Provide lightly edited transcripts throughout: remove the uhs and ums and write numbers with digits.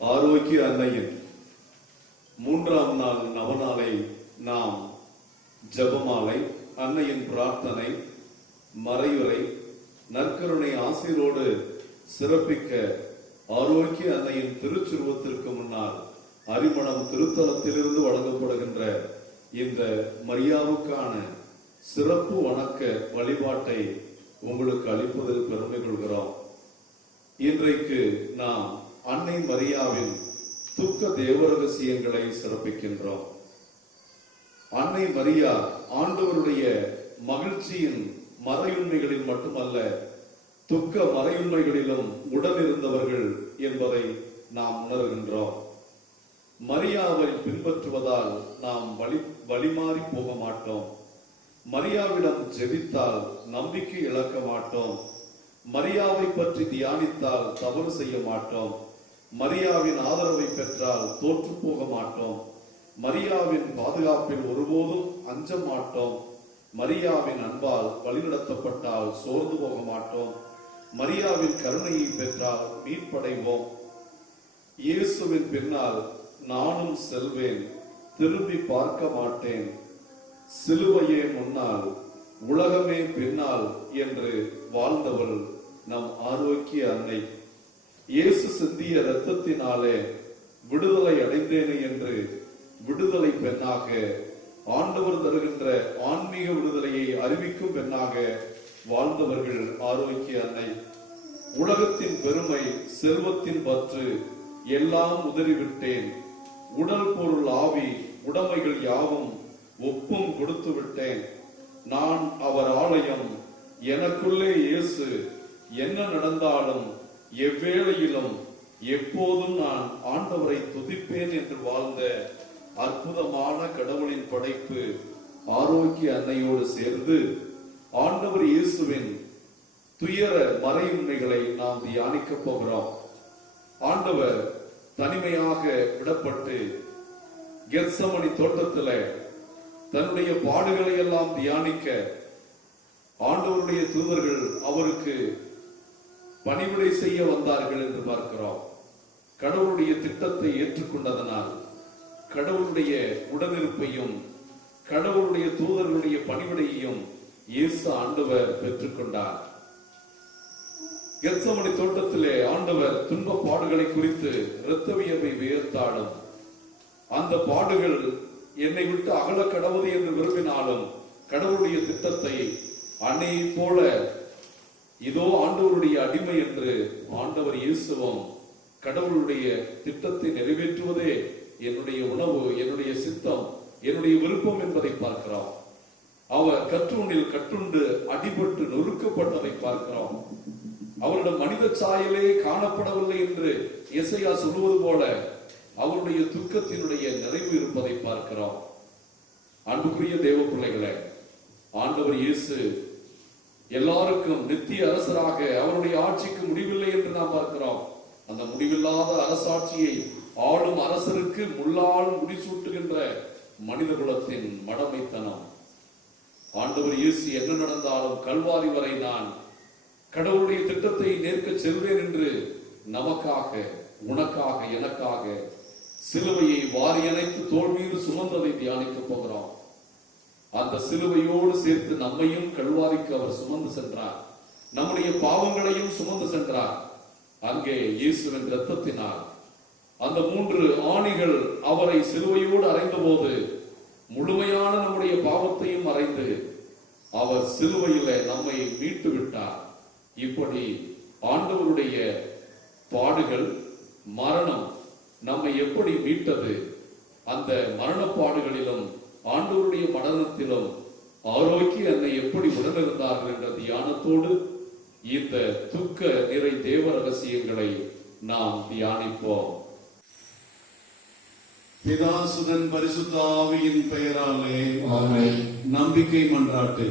ஆரோக்கிய அன்னையின் 3ஆம் நாள் நவநாளை நாம் ஜெபமாலை, அன்னையின் பிரார்த்தனை, மறையுரை, நற்கருணை ஆசீரோடு சிறப்பிக்க ஆரோக்கிய அன்னையின் திருச்சுருவத்திற்கு முன்னால் அரிமளம் திருத்தலத்திலிருந்து வழங்கப்படுகின்ற இந்த மரியாவுக்கான சிறப்பு வணக்க வழிபாட்டை உங்களுக்கு அளிப்பதில் பெருமை கொள்கிறோம். இன்றைக்கு நாம் அன்னை மரியாவின் துக்க தேவரகசியங்களை சிறப்பிக்கின்றோம். அன்னை மரியா ஆண்டவருடைய மகிழ்ச்சியின் மறையுண்மைகளில் மட்டுமல்ல, துக்க மறையுண்மைகளிலும் உடனிருந்தவர்கள் என்பதை நாம் உணர்கின்றோம். மரியாவை பின்பற்றுவதால் நாம் வழிமாறி போக மாட்டோம். மரியாவிடம் ஜெபித்தால் நம்பிக்கை இழக்க மாட்டோம். மரியாவை பற்றி தியானித்தால் தவறு செய்ய மாட்டோம். மரியாவின் ஆதரவை பெற்றால் தோற்று போக மாட்டோம். மரியாவின் பாதுகாப்பில் ஒருபோதும் அஞ்ச மாட்டோம். மரியாவின் அன்பால் வழிநடத்தப்பட்டால் சோர்ந்து போக மாட்டோம். மரியாவின் கருணையை பெற்றால் மீட்படைவோம். இயேசுவின் பின்னால் நானும் செல்வேன், திரும்பி பார்க்க மாட்டேன், சிலுவையே முன்னால் உலகமே பின்னால் என்று வாழ்ந்தவள் நம் ஆரோக்கிய அன்னை. இயேசு சிந்திய இரத்தத்தினாலே விடுதலை அடைந்தேனே என்று விடுதலை பெண்ணாக, ஆண்டவர் தருகின்ற ஆன்மீக விடுதலையை அறிவிக்கும் பெண்ணாக வாழ்ந்தவர்கள் ஆரோக்கிய அன்னை. உலகத்தின் பெருமை, செல்வத்தின் பற்று எல்லாம் உதறிவிட்டேன், உடல் பொருள் ஆவி உடைமைகள் யாவும் ஒப்பும் கொடுத்து விட்டேன், நான் அவர் ஆலயம், எனக்குள்ளே இயேசு, என்ன நடந்தாலும் எவ்வேளையிலும் எப்போதும் நான் ஆண்டவரை துதிப்பேன் என்று வாழ்ந்த அற்புதமான கடவுளின் படைப்பு ஆரோக்கிய அன்னையோடு சேர்ந்து ஆண்டவர் இயேசுவின் துயர மறையுண்மைகளை நாம் தியானிக்க போகிறோம். ஆண்டவர் தனிமையாக விடப்பட்டு கெத்சமனி தோட்டத்தில் தன்னுடைய பாடுகளை எல்லாம் தியானிக்க ஆண்டவருடைய தூதர்கள் அவருக்கு பணிவிடை செய்ய வந்தார்கள் என்று பார்க்கிறோம். கடவுளுடைய திட்டத்தை ஏற்றுக்கொண்டதனால் கடவுளுடைய உடனிருப்பையும் கடவுளுடைய தூதர்களுடைய பணிவிடையையும் இயேசு ஆண்டவர் பெற்றுக்கொண்டார். கெத்சமனி தோட்டத்திலே ஆண்டவர் துன்ப பாடுகளை குறித்து இரத்த வியர்வை வியர்த்தாலும், அந்த பாடுகள் என்னை விட்டு அகல கடவுது என்று விரும்பினாலும் கடவுளுடைய திட்டத்தை அன்னையை போல இதோ ஆண்டவருடைய அடிமை என்று ஆண்டவர் இயேசுவும் கடவுளுடைய திட்டத்தை நிறைவேற்றுவதே என்னுடைய உணவு, என்னுடைய சித்தம், என்னுடைய விருப்பம் என்பதை பார்க்கிறோம். அவர் கற்றூனில் கட்டுண்டு அடிபட்டு நொறுக்கப்பட்டதை பார்க்கிறோம். அவரிடம் மனித சாயலே காணப்படவில்லை என்று எசையா சொல்லுவது போல அவருடைய துக்கத்தினுடைய நிறைவு இருப்பதை பார்க்கிறோம். அன்புக்குரிய தேவ பிள்ளைகளே, ஆண்டவர் இயேசு எல்லாருக்கும் நித்திய அரசராக அவருடைய ஆட்சிக்கு முடிவில்லை என்று நாம் பார்க்கிறோம். அந்த முடிவில்லாத அரசாட்சியை ஆளும் அரசருக்கு முள்ளால் முடிசூட்டுகின்ற மனித குலத்தின் மடமைத்தனம். ஆண்டவர் இயேசு என்ன நடந்தாலும் கல்வாரி வரை நான் கடவுளுடைய திட்டத்தை நேர்க்க செல்வேன் என்று நமக்காக, உனக்காக, எனக்காக சிலுவையை வாரி அணைத்து தோள் மீது சுமந்ததை தியானிக்க போகிறோம். அந்த சிலுவையோடு சேர்த்து நம்மையும் கல்வாரிக்கு அவர் சுமந்து சென்றார். நம்முடைய பாவங்களையும் சுமந்து சென்றார். அங்கே இயேசுவின் இரத்தத்தினால் அந்த 3 ஆணிகள் அவரை சிலுவையோடு அறைந்த போது முழுமையான நம்முடைய பாவத்தையும் அறைந்து அவர் சிலுவையில நம்மை மீட்டு விட்டார். இப்படி ஆண்டவருடைய பாடுகள், மரணம் நம்மை எப்படி மீட்டது, அந்த மரண பாடுகளிலும் ஆண்டவருடைய மரணத்திலும் ஆரோக்கிய அன்னை எப்படி உடனிருந்தார்கள் என்ற தியானத்தோடு இந்த துக்க நிறை தேவ ரகசியங்களை நாம் தியானிப்போம். பிதாசுதன் பரிசுத்த ஆவியின் பெயராலே ஆமென். நம்பிக்கை மன்றாட்டு.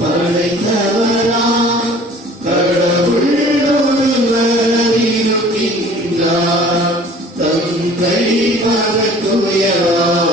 படைத்தவரா கடவுள் ஒருவர் இருக்கின்றார், தந்தை மகன் தூயவா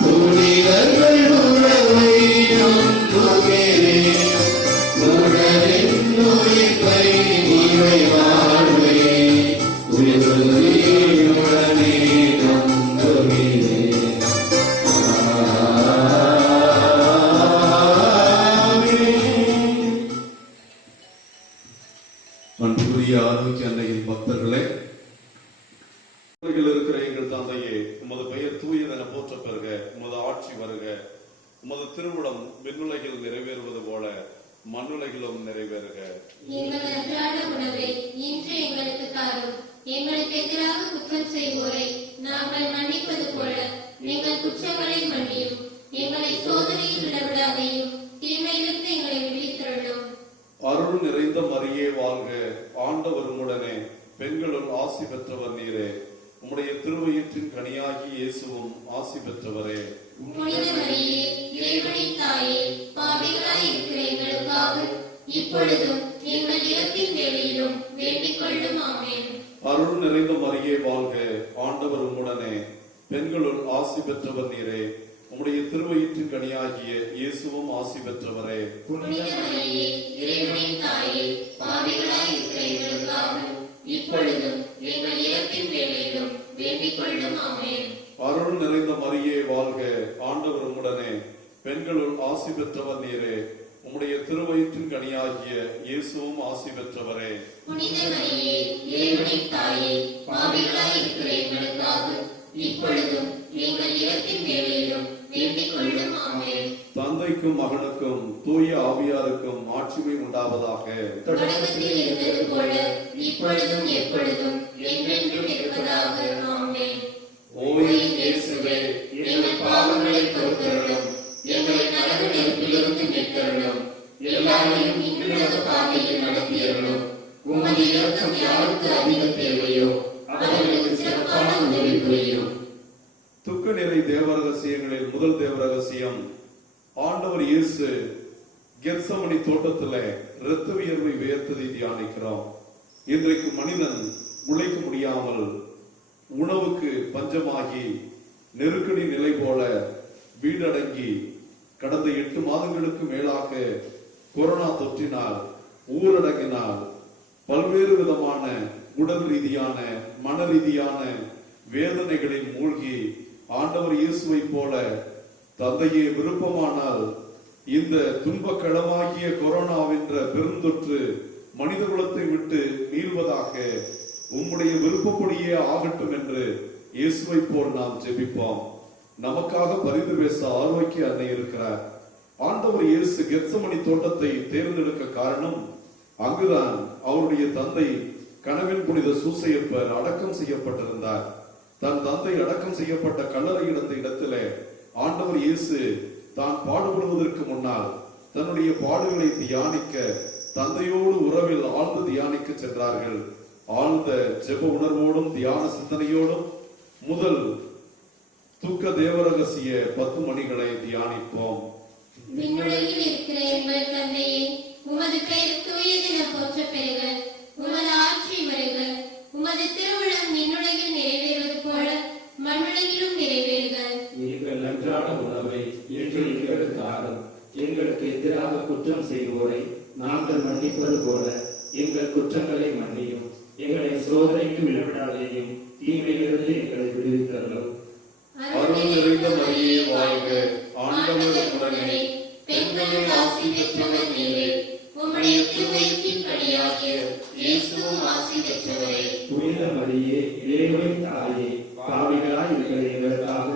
புனிதர்கள் உறவை நம்புகிறேன். உடலின் உயிர்ப்பை இவை வாழ்வே உயிருடனே நம்புகிறேன். அன்புக்குரிய ஆரோக்கிய அன்னையின் பக்தர்களே, உலகில் இருக்கிற எங்கள் தந்தையே, உமது பெயர் தூயதென போற்ற பெறுக. உமது ஆட்சி வருக. உமது திருவுளம் விண்ணுலகில் நிறைவேறுவது போல மண்ணுலகிலும் நிறைவேறுக. எங்கள் அன்றாட உணவை இன்று எங்களுக்கு தாரும். எங்களுக்கு எதிராக குற்றம் செய்வோரை நாங்கள் மன்னிப்பது போல எங்கள் குற்றங்களை மன்னியும். எங்களை சோதனையில் விடவிடாதையும் தீமையிலிருந்து எங்களை விடுவித்தருளும். அருள் நிறைந்த மரியே வாழ்க. ஆண்டவர் உம்முடனே, பெண்களுள் ஆசி பெற்றவர் நீரே. உம்முடைய திருவயிற்றின் கனியாகி இயேசுவும் ஆசி பெற்றவரே. புனித மரியே, இறைவனின் தாயே, பாவிகளாய் இருக்கிற எங்களுக்காக இப்பொழுதும் எங்கள் இறப்பின் வேளையிலும் வேண்டிக் கொள்ளும். ஆமென். அருள் நிறைந்த மரியே வாழ்க. ஆண்டவர் உம்முடனே, பெண்களுள் ஆசி பெற்றவர் நீரே. உம்முடைய திருவயிற்றின் கனியாகிய இயேசுவும் ஆசி பெற்றவரே. புனித மரியே, இறைவனின் தாயே, பாவிகளாய் இருக்கிற எங்களுக்காக இப்பொழுதும் எங்கள் இறப்பின் வேளையிலும் வேண்டிக் கொள்ளும். ஆமென். அருள் நிறைந்த மரியே வாழ்க. ஆண்டவர் உம்முடனே, பெண்களுள் ஆசி பெற்றவர் நீரே. உம்முடைய திருவயிற்றின் கனியாகிய இயேசுவும் ஆசி பெற்றவரே. புனித மரியே, இறைவனின் தாயே, பாவிகளாய் இருக்கிற எங்களுக்காக இப்பொழுதும் எங்கள் இறப்பின் வேளையிலும் வேண்டிக் கொள்ளும். ஆமென். தந்தைக்கும் மகனுக்கும் தூய ஆவியாருக்கும் ஆட்சிமை உண்டாவதாக. தொடக்கத்தில் இருந்தது போல இப்பொழுதும் எப்பொழுதும் என்றென்றும் இருப்பதாக. ஆமென். ஓய் இயேசுவே, எங்கள் பாவங்களை பொறுத்தருளும். எங்களை நரக நெருப்பிலிருந்து மீட்டருளும். எல்லாரையும் இன்னுலக பாதையில் நடத்தியருளும். உமது இரக்கம் யாருக்கு அதிக தேவையோ அவர்களுக்கு சிறப்பான உதவி புரியும். துக்க நிறை தேவரகசியங்களில் முதல் தேவரகசியம், ஆண்டவர் இயேசு கெத்சமனி தோட்டத்திலே இரத்த வியர்வை வியர்த்ததை தியானிக்கிறோம். இன்றைக்கு மனிதன் உழைக்க முடியாமல் உணவுக்கு பஞ்சமாகி நெருக்கடி நிலை போல வீடடங்கி கடந்த 8 மாதங்களுக்கு மேலாக கொரோனா தொற்றினால் ஊரடங்கினால் பல்வேறு விதமான உடல் ரீதியான மன ரீதியான வேதனைகளில் மூழ்கி ஆண்டவர் இயேசுவை போல, தந்தையே விருப்பமானால் இந்த துன்பக்களமாகிய கொரோனாவென்ற பெருந்தொற்று மனித குலத்தை விட்டு மீள்வதாக உம்முடைய விருப்பப்படியே ஆகட்டும் என்று இயேசுவை போல் நாம் ஜெபிப்போம். நமக்காக பரிந்து பேச ஆரோக்கிய அன்னை இருக்கிறார். ஆண்டவர் இயேசு கெத்சமனி தோட்டத்தை தேர்ந்தெடுக்க காரணம், அங்குதான் அவருடைய தந்தை கனவின் புனித சூசையப்பர் அடக்கம் செய்யப்பட்டிருந்தார். தன் தந்தை அடக்கம் செய்யப்பட்ட கல்லறை இடந்த இடத்திலே ஆண்டவர் இயேசு தான் பாடுபடுவதற்கு முன்னால் தன்னுடைய பாடுகளை தியானிக்க, தந்தையோடு உறவில் ஆழ்ந்து தியானிக்க சென்றார்கள். ஆழ்ந்த ஜெப உணர்வோடும் தியான சிந்தனையோடும் முதல் துக்க தேவரகசிய 10 மணிகளை தியானிப்போம். விண்ணுலகில் இருக்கிற எங்கள் தந்தையே, உமது பெயர் தூயதென போற்ற பெறுக. உமது ஆட்சி வருக. உமது திருவுளம் விண்ணுலகில் நிறைவேறுவது போல மண்ணுலகிலும் நிறைவேறுக. எங்கள் அன்றாட உணவை இன்று எங்களுக்கு தாரும். எங்களுக்கு எதிராக குற்றம் செய்வோரை நாங்கள் மன்னிப்பது போல எங்கள் குற்றங்களை மன்னியும். எங்களை சோதனைக்கு விழவிடாதையும் தீமையிலிருந்து எங்களை விடுவித்தருளும். அருள் நிறைந்த மரியே வாழ்க. ஆண்டவர் உடனே, பெண்களுள் ஆசி பெற்றவர் நீரே. உம்முடைய திருவயிற்றின் கனியாகிய இயேசுவும் ஆசி பெற்றவரே. புனித மரியே, இறைவனின் தாயே, பாவிகளாய் இருக்கிற எங்களுக்காக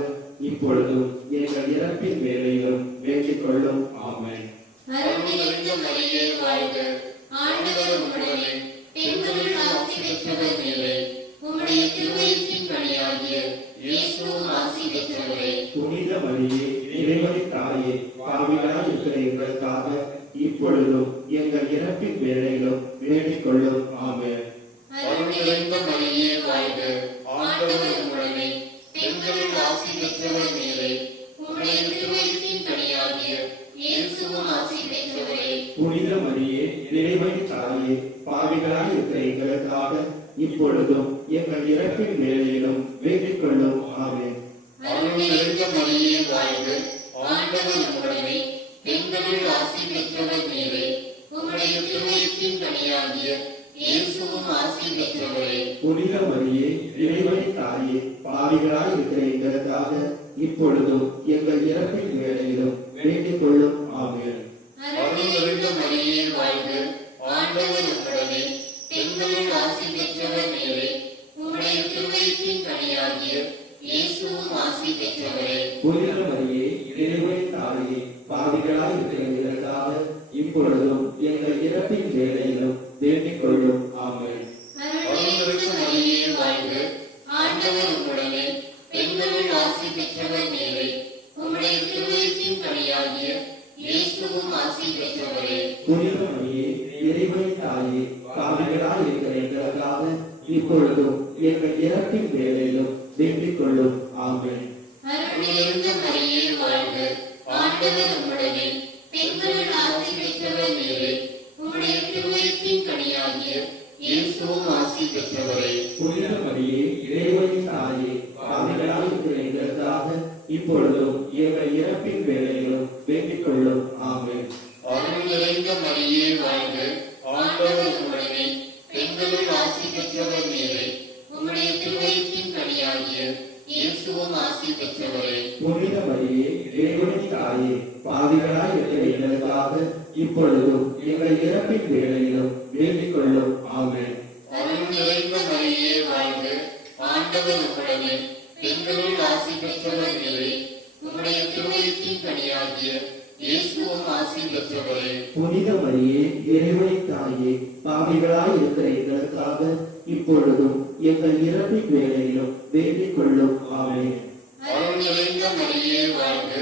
இப்பொழுதும் எங்கள் இறப்பின் வேளையிலும் வேண்டிக் கொள்ளும். ஆமென். அருள் நிறைந்த மரியே வாழ்க. ஆண்டவர் உம்முடனே, பெண்களுள் ஆசி பெற்றவர் நீரே. உம்முடைய திருவயிற்றின் கனியாகிய இயேசுவும் ஆசி பெற்றவரே. புனித மரியே, இறைவனின் தாயே, பாவிகளாய் இருக்கிற எங்களுக்காக இப்பொழுதும் எங்கள் இறப்பின் வேளையிலும் வேண்டிக் கொள்ளும். ஆமென். அருள் நிறைந்த மரியே வாழ்க. ஆண்டவர் உம்முடனே, பெண்களுள் ஆசி பெற்றவர் நீரே. உம்முடைய திருவயிற்றின் கனியாகிய இயேசுவும் ஆசி பெற்றவரே. புனித மரியே, இறைவனின் தாயே, பாவிகளாய் இருக்கிற எங்களுக்காக இப்பொழுதும் எங்கள் இறப்பின் வேளையிலும் வேண்டிக் கொள்ளும். ஆமென். அருள் நிறைந்த மரியே வாழ்க, ஆண்டவர் உம்முடனே, பெண்களுள் ஆசி பெற்றவர் நீரே. உம்முடைய திருவயிற்றின் கனியாகிய இயேசுவும் ஆசி பெற்றவரே. புனித மரியே, இறைவனின் தாயே, பாவிகளாய் இருக்கிற எங்களுக்காக இப்பொழுதும் எங்கள் இறப்பின் வேளையிலும் வேண்டிக் கொள்ளும். ஆமென். அருள் நிறைந்த மரியே வாழ்க, ஆண்டவர் உம்முடனே, பெண்களுள் ஆசி பெற்றவர் நீரே. உம்முடைய திருவயிற்றின் கனியாகிய இயேசுவும் ஆசி பெற்றவரே. புனித மரியே, இறைவனின் தாயே, பாவிகளாய் இருக்கிற எங்களுக்காக இப்பொழுதும் எங்கள் இறப்பின் வேளையிலும் வேண்டிக் கொள்ளும். ஆமென். அருள் நிறைந்த மரியே வாழ்க, ஆண்டவர் உம்முடனே, பெண்களுள் ஆசி பெற்றவர் நீரே. உம்முடைய திருவயிற்றின் கனியாகிய இயேசுவும் ஆசி பெற்றவரே. புனித மரியே, இறைவனின் தாயே, பாவிகளாய் இருக்கிற எங்களுக்காக இப்பொழுதும் எங்கள் இறப்பின் வேளையிலும் வேண்டிக் கொள்ளும். ஆமென். அருள் நிறைந்த மரியே வாழ்க, ஆண்டவர் உம்முடனே, பெண்களுள் ஆசி பெற்றவர் நீரே. உம்முடைய திருவயிற்றின் கனியாகிய இயேசுவும் ஆசி பெற்றவரே. புனித மரியே, இறைவனின் தாயே, பாவிகளாய் இருக்கிற எங்களுக்காக இப்பொழுதும் எங்கள் இறப்பின் வேளையிலும் வேண்டிக் கொள்ளும். ஆமென். அருள் நிறைந்த மரியே வாழ்க, ஆண்டவர் உம்முடனே, பெண்களுள் ஆசி பெற்றவர் நீரே. உம்முடைய திருவயிற்றின் கனியாகிய இயேசுவும் ஆசி பெற்றவரே. புனித மரியே, இறைவனின் தாயே, பாவிகளாய் இருக்கிற எங்களுக்காக இப்பொழுதும் எங்கள் இறப்பின் வேளையிலும் வேண்டிக் கொள்ளும். ஆமென். அருள் நிறைந்த மரியே வாழ்க, ஆண்டவர் உம்முடனே, பெண்களுள் ஆசி பெற்றவர் நீரே. உம்முடைய திருவயிற்றின் கனியாகிய இயேசுவும் ஆசி பெற்றவரே. புனித மரியே, இறைவனின் தாயே, பாவிகளாய் இருக்கிற எங்களுக்காக இப்பொழுதும் எங்கள் இறப்பின் வேளையிலும் வேண்டிக் கொள்ளும். ஆமென். அருள் நிறைந்த மரியே வாழ்க,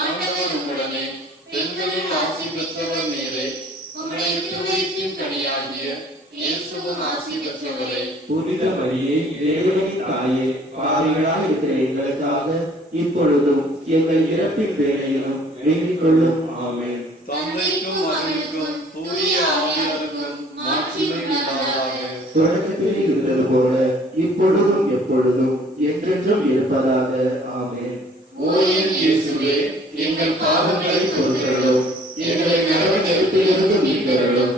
ஆண்டவர் உம்முடனே, பெண்களுள் ஆசி பெற்றவர் நீரே. உம்முடைய திருவயிற்றின் கனியாகிய இயேசுவும் ஆசி பெற்றவரே. புனித மரியே, இறைவனின் தாயே, பாவிகளாய் இருக்கிற எங்களுக்காக இப்பொழுதும் எங்கள் இறப்பின் வேளையிலும் வேண்டிக் கொள்ளும். ஆமென். தந்தைக்கும் மகனுக்கும் தூய ஆவியாருக்கும் மாட்சிமை உண்டாவதாக. தொடக்கத்தில் இருந்தது போல இப்பொழுதும் எப்பொழுதும் என்றென்றும் இருப்பதாக. ஆமென். ஓ என் இயேசுவே, எங்கள் பாவங்களை பொறுத்தருளும், எங்களை நரக நெருப்பிலிருந்து மீட்டருளும்,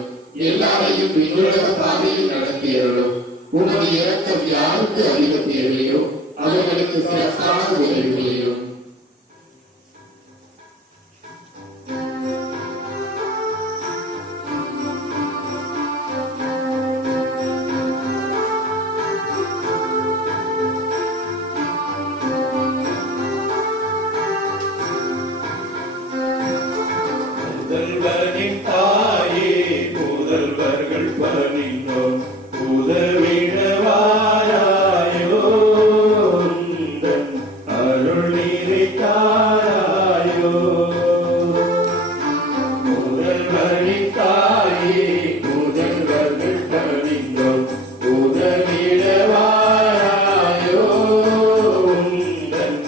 எல்லாரையும் விண்ணுலக பாதையில் நடத்தியருளும். உமது இரக்கம் யாருக்கு அதிக தேவையோ அவர்களுக்கு சிறப்பான உதவி புரியும். முதல்வனின் தாயே, முதல்வர்கள் பணிந்தோம் உதவிடவாராயோ, உந்தன் அருள் நிறைத்தாராயோ. முதல்வனின் தாயே, முதல்வர்கள் பணிந்தோம் உதவிடவாராயோ, உந்தன்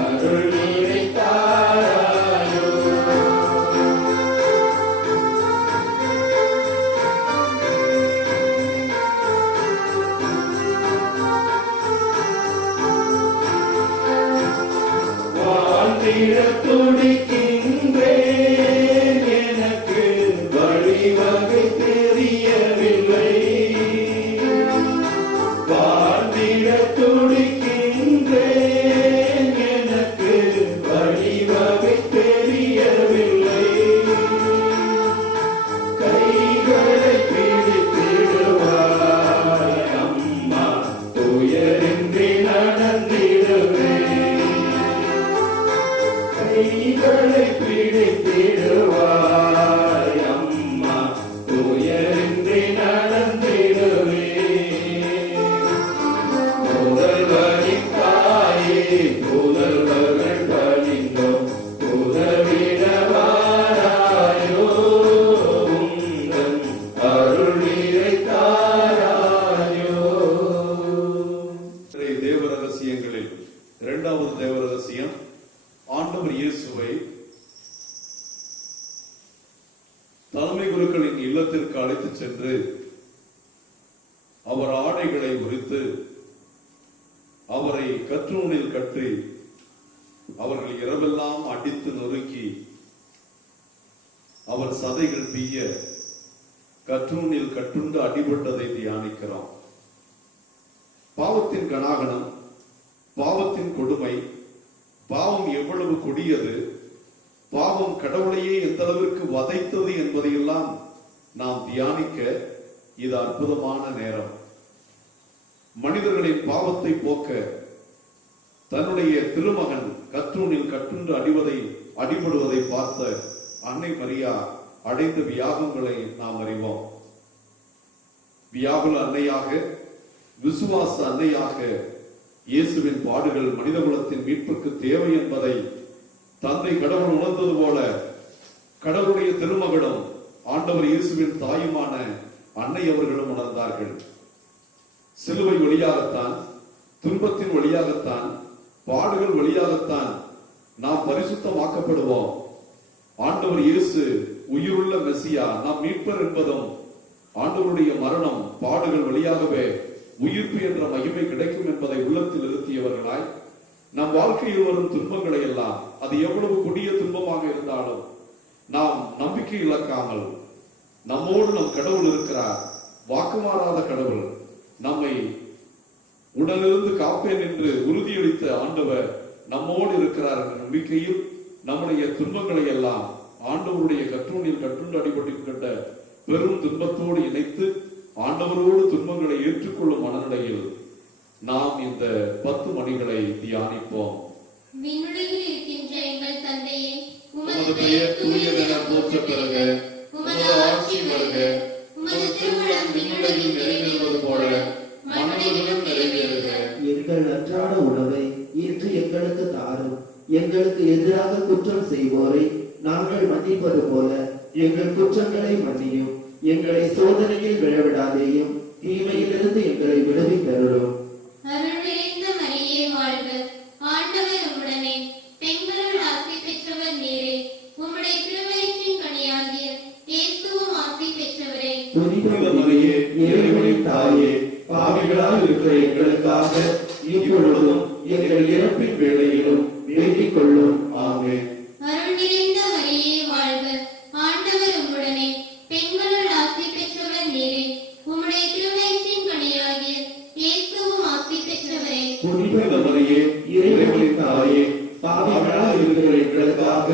அருள் நிறைத்தாராயோ. வாழ்ந்திடத் துடிக்கின்றேன், எனக்கு வழிவகை தெரியவில்லை. வாழ்ந்திடத் துடிக்கின்றேன், எனக்கு வழிவகை தெரியவில்லை. கைகளை பிடித்திடுவாய் அம்மா, துயரின்றி நடந்திடுவேன். கைகளை பிடித்திடுவாய் அம்மா, துயரின்றி நடந்திடுவேன். முதல்வரின் தாயே, முதல்வர்கள் பணிந்தோம் உதவிடவாராயோ, உந்தன் அருள் நிறைத்தாராயோ. இன்றைய தேவ ரகசியங்களில் இரண்டாவது தேவ ரகசியம், ஆண்டவர் இயேசுவை தலைமை குருக்களின் இல்லத்திற்கு அழைத்துச் சென்று அவர் ஆடைகளை உரித்து அவரை கற்றூணில் கட்டி அவர்கள் இரவெல்லாம் அடித்து நொறுக்கி அவர் சதைகள் பீய கற்றூனில் கட்டுண்டு அடிபட்டதை தியானிக்கிறோம். பாவத்தின் கனாகனம், பாவத்தின் கொடுமை, பாவம் எவ்வளவு கொடியது, பாவம் கடவுளையே எந்த அளவிற்கு வதைத்தது என்பதையெல்லாம் நாம் தியானிக்க இது அற்புதமான நேரம். மனிதர்களின் பாவத்தை போக்க தன்னுடைய திருமகன் கற்றூனில் கட்டுண்டு அடிபடுவதை பார்த்த அன்னை மரியா அடைந்த வியாகங்களை நாம் அறிவோம். வியாகுல அன்னையாக, விசுவாச அன்னையாக இயேசுவின் பாடுகள் மனிதகுலத்தின் மீட்புக்கு தேவை என்பதை தந்தை கடவுள் உணர்ந்தது போல கடவுளுடைய திருமகளும் ஆண்டவர் இயேசுவின் தாயுமான அன்னை அவர்களும் உணர்ந்தார்கள். சிலுவை வழியாகத்தான், துன்பத்தின் வழியாகத்தான், பாடுகள் வழியாகத்தான் நாம் பரிசுத்தமாக்கப்படுவோம். ஆண்டவர் இயேசு உயிருள்ள மெசியா, நாம் மீட்பர் என்பதும் ஆண்டவருடைய மரணம், பாடுகள் வழியாகவே உயிர்ப்பு என்ற மகிமை கிடைக்கும் என்பதை உள்ளத்தில் இருத்தியவர்களாய் நம் வாழ்க்கையில் வரும் துன்பங்களை எல்லாம், அது எவ்வளவு கொடிய துன்பமாக இருந்தாலும் நாம் நம்பிக்கை இழக்காமல், நம்மோடு நம் கடவுள் இருக்கிறார், வாக்குமாறாத கடவுள், நம்மை உடனிருந்து காப்பேன் என்று உறுதியளித்த ஆண்டவர் நம்மோடு இருக்கிறார் என்ற நம்பிக்கையில் நம்முடைய துன்பங்களை எல்லாம் ஆண்டவருடைய கற்றூனில் கட்டுண்டு அடிபட்டிருக்கின்ற பெரும் துன்பத்தோடு இணைத்து ஆண்டவரோடு துன்பங்களை ஏற்றுக்கொள்ளும் மனநிலையில் நாம் இந்த 10 மணிகளை தியானிப்போம். விண்ணுலகில் இருக்கின்ற எங்கள் தந்தையே, உமது பெயர் தூயதென போற்றப் பெறுக. உமது ஆட்சி வருக. உமது திருவுளம் விண்ணுலகில் நிறைவேறுவது போல மண்ணுலகிலும் நிறைவேறுக. எங்கள் அன்றாட உணவை இன்று எங்களுக்கு தாரும். எங்களுக்கு எதிராக குற்றம் செய்வோரை நாங்கள் மன்னிப்பது போல எங்கள் குற்றங்களை மன்னியும். எங்களை சோதனையில் விழவிடாதேயும், தீமையிலிருந்து எங்களை விடுவித்தருளும். அருள் நிறைந்த மரியே வாழ்க, ஆண்டவர் உம்முடனே, பெண்களுள் ஆசி பெற்றவர் நீரே. உம்முடைய திருவயிற்றின் கனியாகிய இயேசுவும் ஆசி பெற்றவரே. புனித மரியே, இறைவனின் தாயே, பாவிகளாய் இருக்கிற எங்களுக்காக இப்பொழுதும் எங்கள் இறப்பின் வேளையிலும் வேண்டிக் கொள்ளும். ஆமென். அருள் நிறைந்த மரியே வாழ்க, ஆண்டவர் உம்முடனே, பெண்களுள் ஆசி பெற்றவர் நீரே. உம்முடைய திருவயிற்றின் கனியாகிய இயேசுவும் ஆசி பெற்றவரே. புனித மரியே, இறைவனின் தாயே, பாவிகளாய் இருக்கிற எங்களுக்காக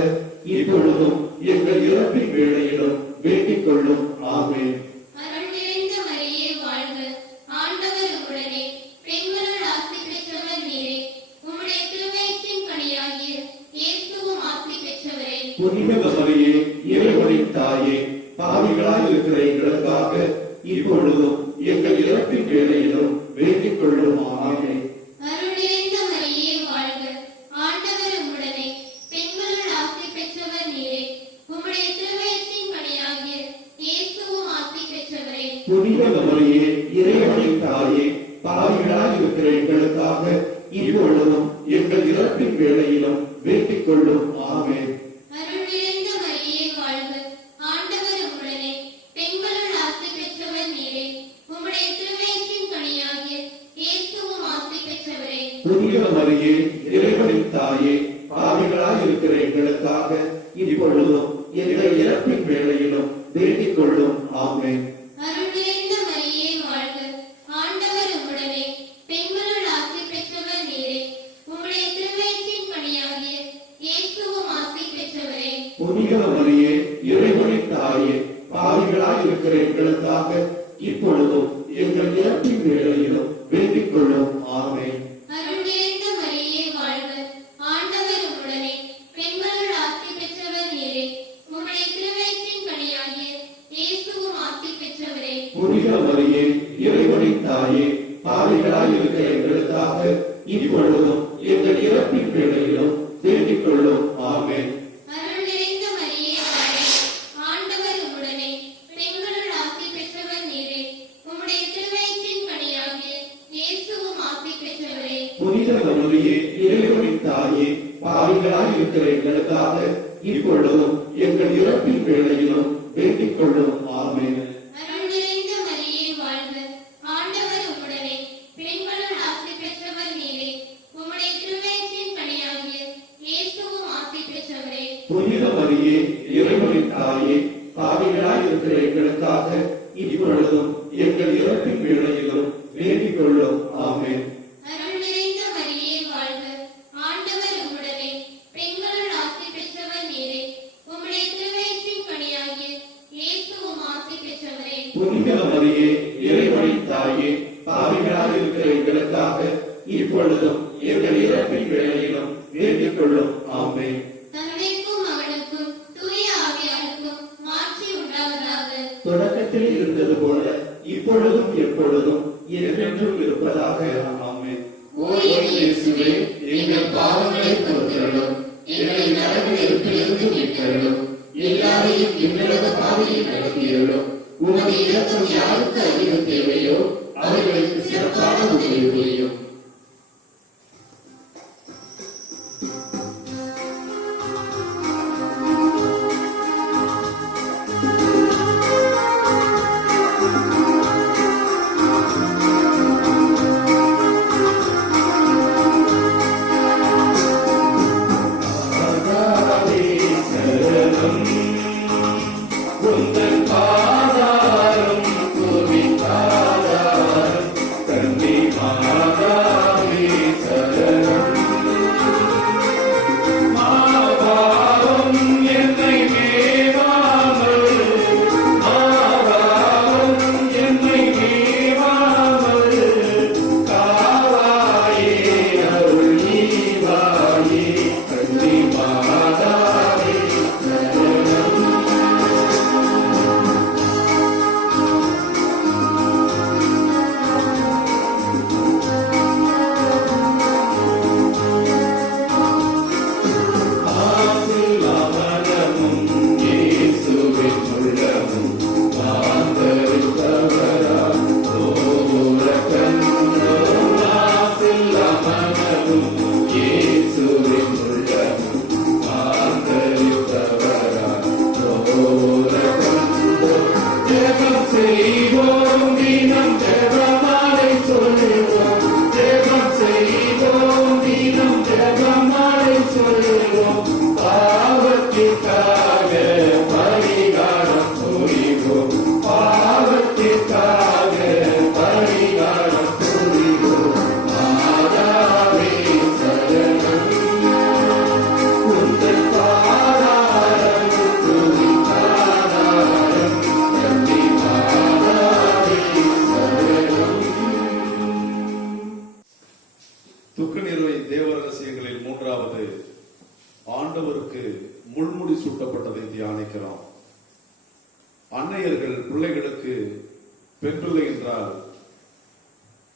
இப்பொழுதும் எங்கள் இறப்பின் வேளையிலும் வேண்டிக் கொள்ளும். ஆமென். அருள் நிறைந்த மரியே வாழ்க, ஆண்டவர் உம்முடனே, பெண்களுள் ஆசி பெற்றவர் நீரே. உம்முடைய திருவயிற்றின் கனியாகிய இயேசுவும் ஆசி பெற்றவரே. புனித மரியே, இறைவனின் தாயே, பாவிகளாய் இருக்கிற எங்களுக்காக இப்பொழுதும் எங்கள் இறப்பின் வேளையிலும் வேண்டிக் கொள்ளும். ஆமென். அருள் நிறைந்த மரியே வாழ்க, ஆண்டவர் உம்முடனே, பெண்களுள் ஆசி பெற்றவர் நீரே. உம்முடைய திருவயிற்றின் கனியாகிய இயேசுவும் ஆசி பெற்றவரே. புனித மரியே, இறைவனின் தாயே, பாவிகளாய் இருக்கிற எங்களுக்காக இப்பொழுதும் எங்கள் இறப்பின் வேளையிலும் வேண்டிக் கொள்ளும். ஆமென். அருள் நிறைந்த மரியே வாழ்க, ஆண்டவர் உம்முடனே, பெண்களுள் ஆசி பெற்றவர் நீரே. உம்முடைய திருவயிற்றின் கனியாகிய இயேசுவும் ஆசி பெற்றவரே. புனித மரியே, இறைவனின் தாயே, பாவிகளாய் இருக்கிற எங்களுக்காக இப்பொழுதும் எங்கள் இறப்பின் வேளையிலும் வேண்டிக் கொள்ளும். ஆமென். அருள் நிறைந்த மரியே வாழ்க, ஆண்டவர் உம்முடனே, பெண்களுள் ஆசி பெற்றவர் நீரே. உம்முடைய திருவயிற்றின் கனியாகிய இயேசுவும் ஆசி பெற்றவரே. புனித மரியே, இறைவனின் தாயே, பாவிகளாய் இருக்கிற எங்களுக்காக இப்பொழுதும் எங்கள் இறப்பின் வேளையிலும் வேண்டிக் கொள்ளும். ஆமென். அருள் நிறைந்த மரியே வாழ்க, ஆண்டவர் உம்முடனே, பெண்களுள் ஆசி பெற்றவர் நீரே. உம்முடைய திருவயிற்றின் கனியாகிய இயேசுவும் ஆசி பெற்றவரே. புனித மரியே, இறைவனின் தாயே, பாவிகளாய் இருக்கிற எங்களுக்காக இப்பொழுதும் எங்கள் இறப்பின் வேளையிலும் வேண்டிக் கொள்ளும். ஆமென். அருள் நிறைந்த மரியே வாழ்க, ஆண்டவர் உம்முடனே, பெண்களுள் ஆசி பெற்றவர் நீரே. உம்முடைய திருவயிற்றின் கனியாகிய இயேசுவும் ஆசி பெற்றவரே. புனித மரியே, இறைவனின் தாயே, பாவிகளாய் இருக்கிற எங்களுக்காக இப்பொழுதும் எங்கள் இறப்பின் வேளையிலும் வேண்டிக் கொள்ளும். ஆமென். அருள் நிறைந்த மரியே வாழ்க, ஆண்டவர் உம்முடனே, பெண்களுள் ஆசி பெற்றவர் நீரே. உம்முடைய திருவயிற்றின் கனியாகிய புனித மரியே இறைவனின் தாயே, பாவிகளாய் இருக்கிற எங்களுக்காக இப்பொழுதும் எங்கள் இறப்பின் வேளையிலும் வேண்டிக் கொள்ளும். ஆமென். அருள் நிறைந்த மரியே வாழ்க, ஆண்டவர் உம்முடனே, பெண்களுள் ஆசி பெற்றவர் நீரே. உம்முடைய திருவயிற்றின் கனியாகிய இயேசுவும் ஆசி பெற்றவரே. புனித மரியே இறைவனின் தாயே, பாவிகளாய் இருக்கிற எங்களுக்காக இப்பொழுதும் எங்கள் இறப்பின் வேளையிலும் வேண்டிக் கொள்ளும். ஆமென். தந்தைக்கும் மகனுக்கும் தூய ஆவியாருக்கும் மாட்சி உண்டாவதாக. தொடக்கத்தில் இருந்தது போல இப்பொழுதும் எப்பொழுதும் என்றென்றும் இருப்பதாக. ஆமென். ஓ என் இயேசுவே, எங்கள் பாவங்களை பொறுத்தருளும், எங்களை நரக நெருப்பிலிருந்து மீட்டருளும், எல்லாரையும் விண்ணுலக பாதையில் நடத்தியருளும். உமது இரக்கம் யாருக்கு அதிகம் தேவையோ அவர்களுக்கு சிறப்பான உதவி புரியும். மாதாவே சரணம், உந்தன் பாதாரம் புவித்தாதாரம், கன்னி மாதாவே சரணம். மாபாவம் என்னை மேவாமல், மாபாவம் என்னை மேவாமல், காவாயே அருள் ஈவாயே, கன்னி மாதாவே சரணம். ஆசில் அமரமும் இயேசுவின் உள்ளமும் மாந்தரித்தவரா ஓர கண்ணோம். ஆசில் அமரமும் இயேசுவின் உள்ளமும் மாந்தரித்தவரா ஓர கண்ணோம். ஜெபம் செய்வோம் தினம் ஜெபமாலை சொல்வோம், ஜெபம் செய்வோம் தினம் ஜெபமாலை சொல்வோம். பாவத்திற்காக பரிகாரம் புரிவோம், பாவத்திற்காக பரிகாரம் புரிவோம். மாதாவே சரணம், உந்தன் பாதாரம் புவித்தாதாரம், கன்னி மாதாவே சரணம். துக்க நிறுவை தேவ ரகசியங்களில் மூன்றாவது, ஆண்டவருக்கு முள்முடி சூட்டப்பட்டதை தியானிக்கிறோம். அன்னையர்கள் பிள்ளைகளுக்கு பெண் பிள்ளை என்றால்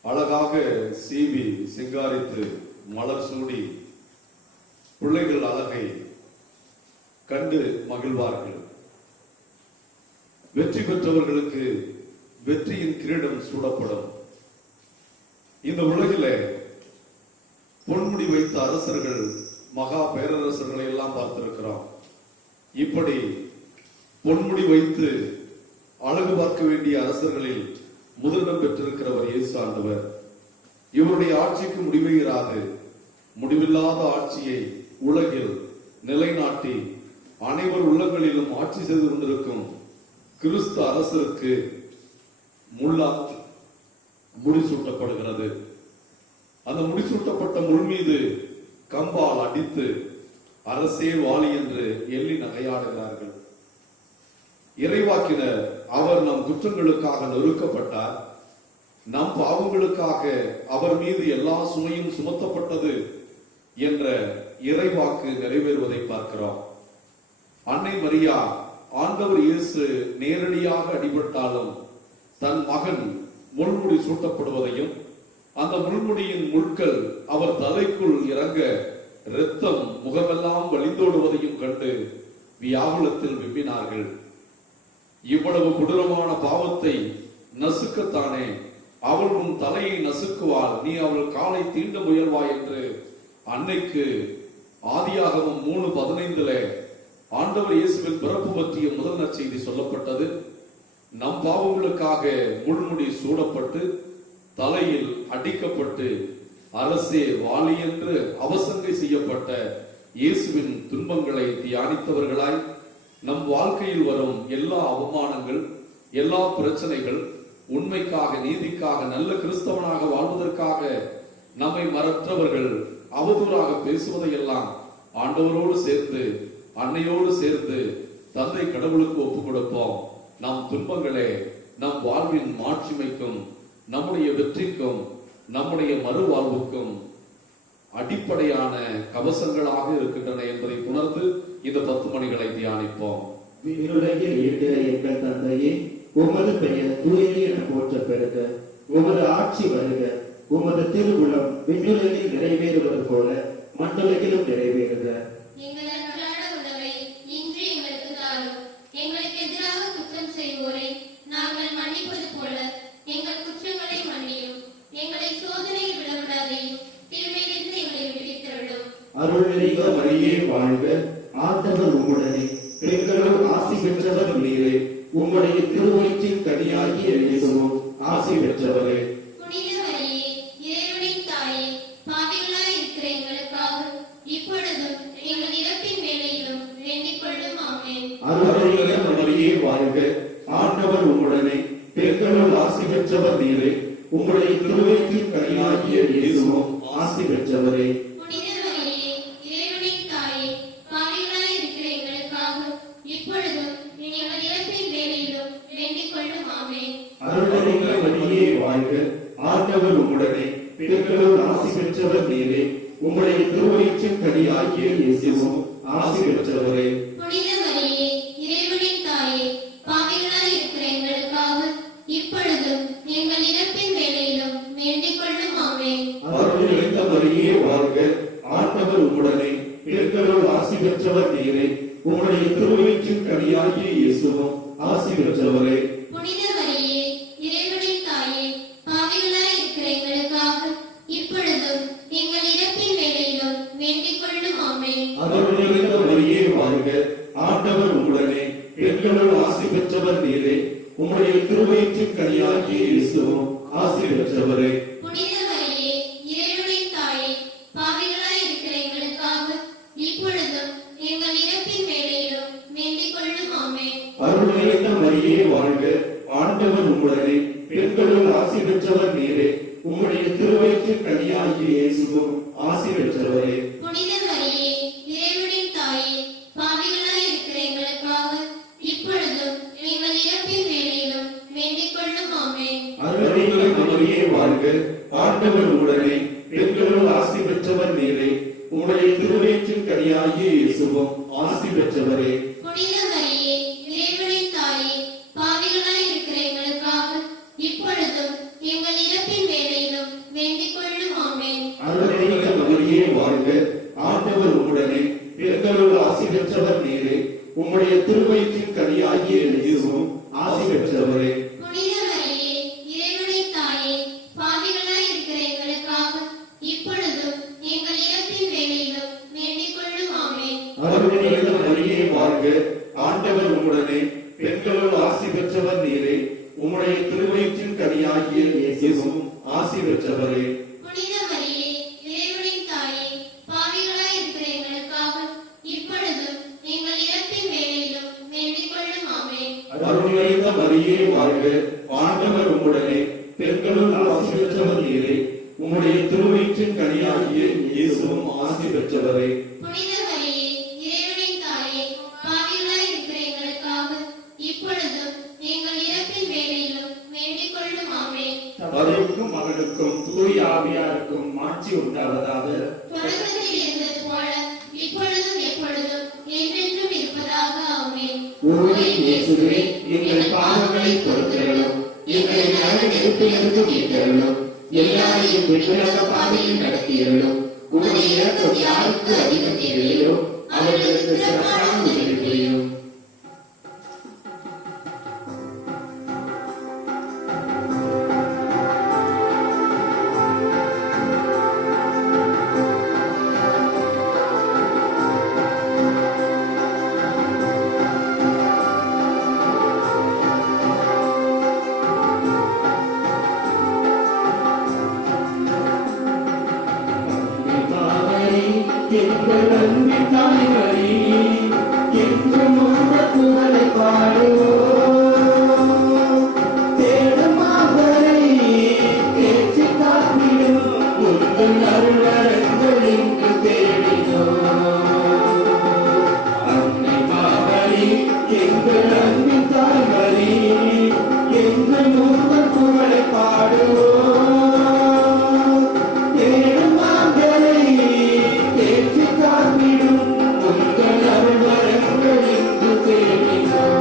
அழகாக சீவி சிங்காரித்து மலர் சூடி பிள்ளைகள் அழகை கண்டு மகிழ்வார்கள். வெற்றி பெற்றவர்களுக்கு வெற்றியின் கிரீடம் சூடப்படும். இந்த உலகிலே பொன்முடி வைத்த அரசர்கள், மகா பேரரசர்களை எல்லாம் பார்த்திருக்கிறோம். இப்படி பொன்முடி வைத்து அழகு பார்க்க வேண்டிய அரசர்களில் முதலிடம் பெற்றிருக்கிறவர் இயேசு ஆண்டவர். இவருடைய ஆட்சிக்கு முடிவே இராது. முடிவில்லாத ஆட்சியை உலகில் நிலைநாட்டி அனைவர் உள்ளங்களிலும் ஆட்சி செய்து கொண்டிருக்கும் கிறிஸ்து அரசருக்கு முள்ளால் முடிசூட்டப்படுகிறது. அந்த முடிசூட்டப்பட்ட முள் மீது கம்பால் அடித்து அரசே வாழி என்று எள்ளி நகையாடுகிறார்கள். இறைவாக்கினர் அவர் நம் குற்றங்களுக்காக நொறுக்கப்பட்டார், நம் பாவங்களுக்காக அவர் மீது எல்லா சுமையும் சுமத்தப்பட்டது என்ற இறைவாக்கு நிறைவேறுவதை பார்க்கிறோம். அன்னை மரியா ஆண்டவர் இயேசு நேரடியாக அடிபட்டாலும் தன் மகன் முள்முடி சூட்டப்படுவதையும் அந்த முள்முடியின் முட்கள் அவர் தலைக்குள் இறங்க இரத்தம் முகமெல்லாம் வழிந்தோடுவதையும் கண்டு வியாகுலத்தில் விம்பினார்கள். இவ்வளவு கொடூரமான பாவத்தை நசுக்கத்தானே அவள் உன் தலையை நசுக்குவாள், நீ அவள் காலை தீண்ட முயல்வாய் என்று அன்னைக்கு ஆதியாகமம் 3:15 ஆண்டவர் இயேசுவின் பிறப்பு பற்றிய முதல் நற்செய்தி சொல்லப்பட்டது. நம் பாவங்களுக்காக முள்முடி சூடப்பட்டு தலையில் அடிக்கப்பட்டு அரசே வாழி என்று அவசங்கை செய்யப்பட்ட இயேசுவின் துன்பங்களை தியானித்தவர்களாய் நம் வாழ்க்கையில் வரும் எல்லா அவமானங்கள், எல்லா பிரச்சனைகள், உண்மைக்காக, நீதிக்காக, நல்ல கிறிஸ்தவனாக வாழ்வதற்காக நம்மை மறற்றவர்கள் அவதூறாக பேசுவதையெல்லாம் ஆண்டவரோடு சேர்ந்து, அன்னையோடு சேர்ந்து தந்தை கடவுளுக்கு ஒப்புக் கொடுப்போம். நம் துன்பங்களே நம் வாழ்வின் மாட்சிமைக்கும், நம்முடைய வெற்றிக்கும், நம்முடைய மறுவாழ்வுக்கும் அடிப்படையான கவசங்களாக இருக்கின்றன என்பதை உணர்ந்து இந்த 10 மணிகளை தியானிப்போம். விண்ணுலகில் இருக்கிற எங்கள் தந்தையே, உமது பெயர் தூயது என போற்ற பெறுக. உமது ஆட்சி வருக. உமது திருவுளம் விண்ணுலகில் நிறைவேறுவது போல மண்ணுலகிலும் நிறைவேறுக. எங்கள் அன்றாட உணவை இன்று எங்களுக்கு தாரும். எங்களுக்கு எதிராக குற்றம் செய்வோரை நாங்கள் மன்னிப்பது போல எங்கள் குற்றங்களை மன்னியும். எங்களை சோதனையில் விடவிடாதையும், தீமையிலிருந்து எங்களை விடுவித்தருளும். அருள்மிக மரியே வாழ்க. ஆண்டவர் உம்முடனே, பெண்களுள் ஆசி பெற்றவர் நீரே. உம்முடைய திருவயிற்றின் கனியாகிய இயேசுவும் ஆசி பெற்றவரே. புனித மரியே, இறைவனின் தாயே, பாவிகளாய் இருக்கிற எங்களுக்காக இப்பொழுதும் எங்கள் இறப்பின் வேளையிலும் வேண்டிக் கொள்ளும். ஆமென். அருள்மிக மரியே வாழ்க. ஆண்டவர் உம்முடனே, பெண்களுள் ஆசி பெற்றவர் நீரே. உம்முடைய திருவயிற்றின் கனியாகிய இயேசுவும் ஆசி பெற்றவரே. புனித மரியே, இறைவனின் தாயே, பாவிகளாய் இருக்கிற எங்களுக்காக இப்பொழுதும் எங்கள் இறப்பின் வேளையிலும் வேண்டிக் கொள்ளும். ஆமென். அருள்மிக மரியே வாழ்க. ஆண்டவர் உம்முடனே, பெண்களுள் ஆசி பெற்றவர் நீரே. உம்முடைய திருவயிற்றின் கனியாகிய இயேசுவும் ஆசி பெற்றவரே. புனித மரியே, இறைவனின் தாயே, பாவிகளாய் இருக்கிற எங்களுக்காக இப்பொழுதும் எங்கள் இறப்பின் வேளையிலும் வேண்டிக் கொள்ளும். ஆமென். அருள்மிக மரியே வாழ்க. ஆண்டவர் உம்முடனே, பெண்களுள் ஆசி பெற்றவர் நீரே. உம்முடைய திருவயிற்றின் கனியாகிய இயேசுவும் ஆசி பெற்றவரே. புனித மரியே, இறைவனின் தாயே, பாவிகளாய் இருக்கிற எங்களுக்காக இப்பொழுதும் எங்கள் இறப்பின் வேளையிலும் வேண்டிக் கொள்ளும். ஆமென். அருள்மிக மரியே வாழ்க. ஆண்டவர் உம்முடனே, பெண்களுள் ஆசி பெற்றவர் நீரே. உம்முடைய திருவயிற்றின் கனியாகிய இயேசுவும் ஆசி பெற்றவரே. புனித மரியே, இறைவனின் தாயே, பாவிகளாய் இருக்கிற எங்களுக்காக இப்பொழுதும் எங்கள் இறப்பின் வேளையிலும் வேண்டிக் கொள்ளும். ஆமென். அருள்மிக மரியே வாழ்க. ஆண்டவர் உம்முடனே, பெண்களுள் ஆசி பெற்றவர் நீரே. உம்முடைய திருவயிற்றின் கனியாகிய இயேசுவும் ஆசி பெற்றவரே. புனித மரியே, இறைவனின் தாயே, பாவிகளாய் இருக்கிற எங்களுக்காக இப்பொழுதும் எங்கள் இறப்பின் வேளையிலும் வேண்டிக் கொள்ளும். ஆமென். அருள்மிக மரியே வாழ்க. ஆண்டவர் உம்முடனே, பெண்களுள் ஆசி பெற்றவர் நீரே. உம்முடைய திருவயிற்றின் கனியாகிய இயேசுவும் ஆசி பெற்றவரே. புனித மரியே, இறைவனின் தாயே, பாவிகளாய் இருக்கிற எங்களுக்காக இப்பொழுதும் எங்கள் இறப்பின் வேளையிலும் வேண்டிக் கொள்ளும். ஆமென். அருள்மிக மரியே வாழ்க. ஆண்டவர் உம்முடனே, பெண்களுள் ஆசி பெற்றவர் நீரே. உம்முடைய திருவயிற்றின் கனியாகிய இயேசுவும் ஆசி பெற்றவரே. புனித மரியே, இறைவனின் தாயே, பாவிகளாய் இருக்கிற எங்களுக்காக இப்பொழுதும் எங்கள் இறப்பின் வேளையிலும் வேண்டிக் கொள்ளும். ஆமென். அருள்மிக மரியே வாழ்க. ஆண்டவர் உம்முடனே, பெண்களுள் ஆசி பெற்றவர் நீரே. உம்முடைய திருவயிற்றின் கனியாகிய இயேசுவும் ஆசி பெற்றவரே. புனித மரியே, இறைவனின் தாயே, பாவிகளாய் இருக்கிற எங்களுக்காக இப்பொழுதும் எங்கள் இறப்பின் வேளையிலும் வேண்டிக் கொள்ளும். ஆமென். அருள்மிக மரியே வாழ்க. ஆண்டவர் உம்முடனே, பெண்களுள் ஆசி பெற்றவர் நீரே. உம்முடைய திருவயிற்றின் கனியாகிய இயேசுவும் ஆசி பெற்றவரே. புனித மரியே, இறைவனின் தாயே, பாவிகளாய் இருக்கிற எங்களுக்காக இப்பொழுதும் எங்கள் இறப்பின் வேளையிலும் வேண்டிக் கொள்ளும். ஆமென். தந்தைக்கும் மகனுக்கும் தூய ஆவியாருக்கும் மாட்சி உண்டாவதாக. தொடக்கத்தில் இருந்தது போல இப்பொழுதும் எப்பொழுதும் என்றென்றும் இருப்பதாக. ஆமென். உம்முடைய இயேசுவே, எங்கள் பாவங்களை பொறுத்தருளும். எங்களை நரக நெருப்பிலிருந்து மீட்டருளும். எல்லாரையும் விண்ணுலக பாதையில் நடத்தியருளும். உம்முடைய இரக்கம் யாருக்கு அதிகம் தேவையோ அவர்களுக்கு சிறப்பான உதவி புரியும். எங்கள் அன்பின் தாய்மறி என்றும் உங்கள் புகழை பாடுவோம். தேடும் மாந்தரை தேற்றி காத்திடும் உங்கள் அருள்வரங்கள் இங்கு தேடினோம். அன்னை மாமரி எங்கள் அன்பின் தாய்மறி என்றும் உங்கள் புகழை பாடுவோம். தேடும் மாந்தரை தேற்றி காத்திடும் உங்கள் அருள்வரங்கள் இங்கு தேடினோம்.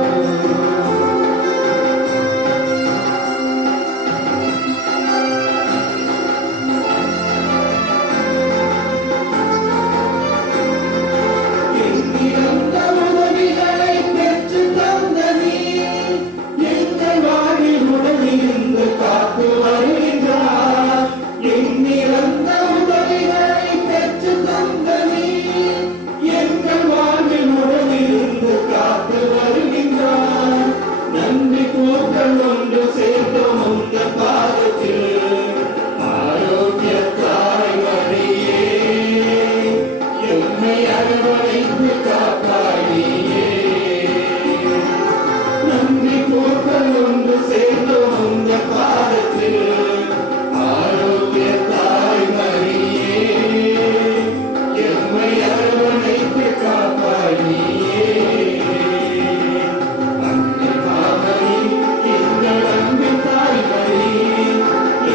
எண்ணிறந்த உதவிகளை பெற்று தந்த நீர் எங்கள் வாழ்வில் உடனிருந்து காத்து வருகின்றார். எண்ணிறந்த உதவிகளை பெற்று தந்த நீர் எங்கள் வாழ்வில் உடனிருந்து காத்து வருகின்றார். நன்றி கூட்டல் ஒன்று சேர்ந்தோம் உங்கள் பாதத்தில். ஆரோக்கிய தாய்மரியே எம்மை அரவணைத்து காப்பாடியே. நன்றி கூட்டல் ஒன்று சேர்ந்தோம் உங்கள் பாதத்தில். ஆரோக்கிய தாய்மரியே எம்மை அரவணைத்து காப்பாடியே. அன்னை மாமரி எங்கள் அன்பின் தாய்மரி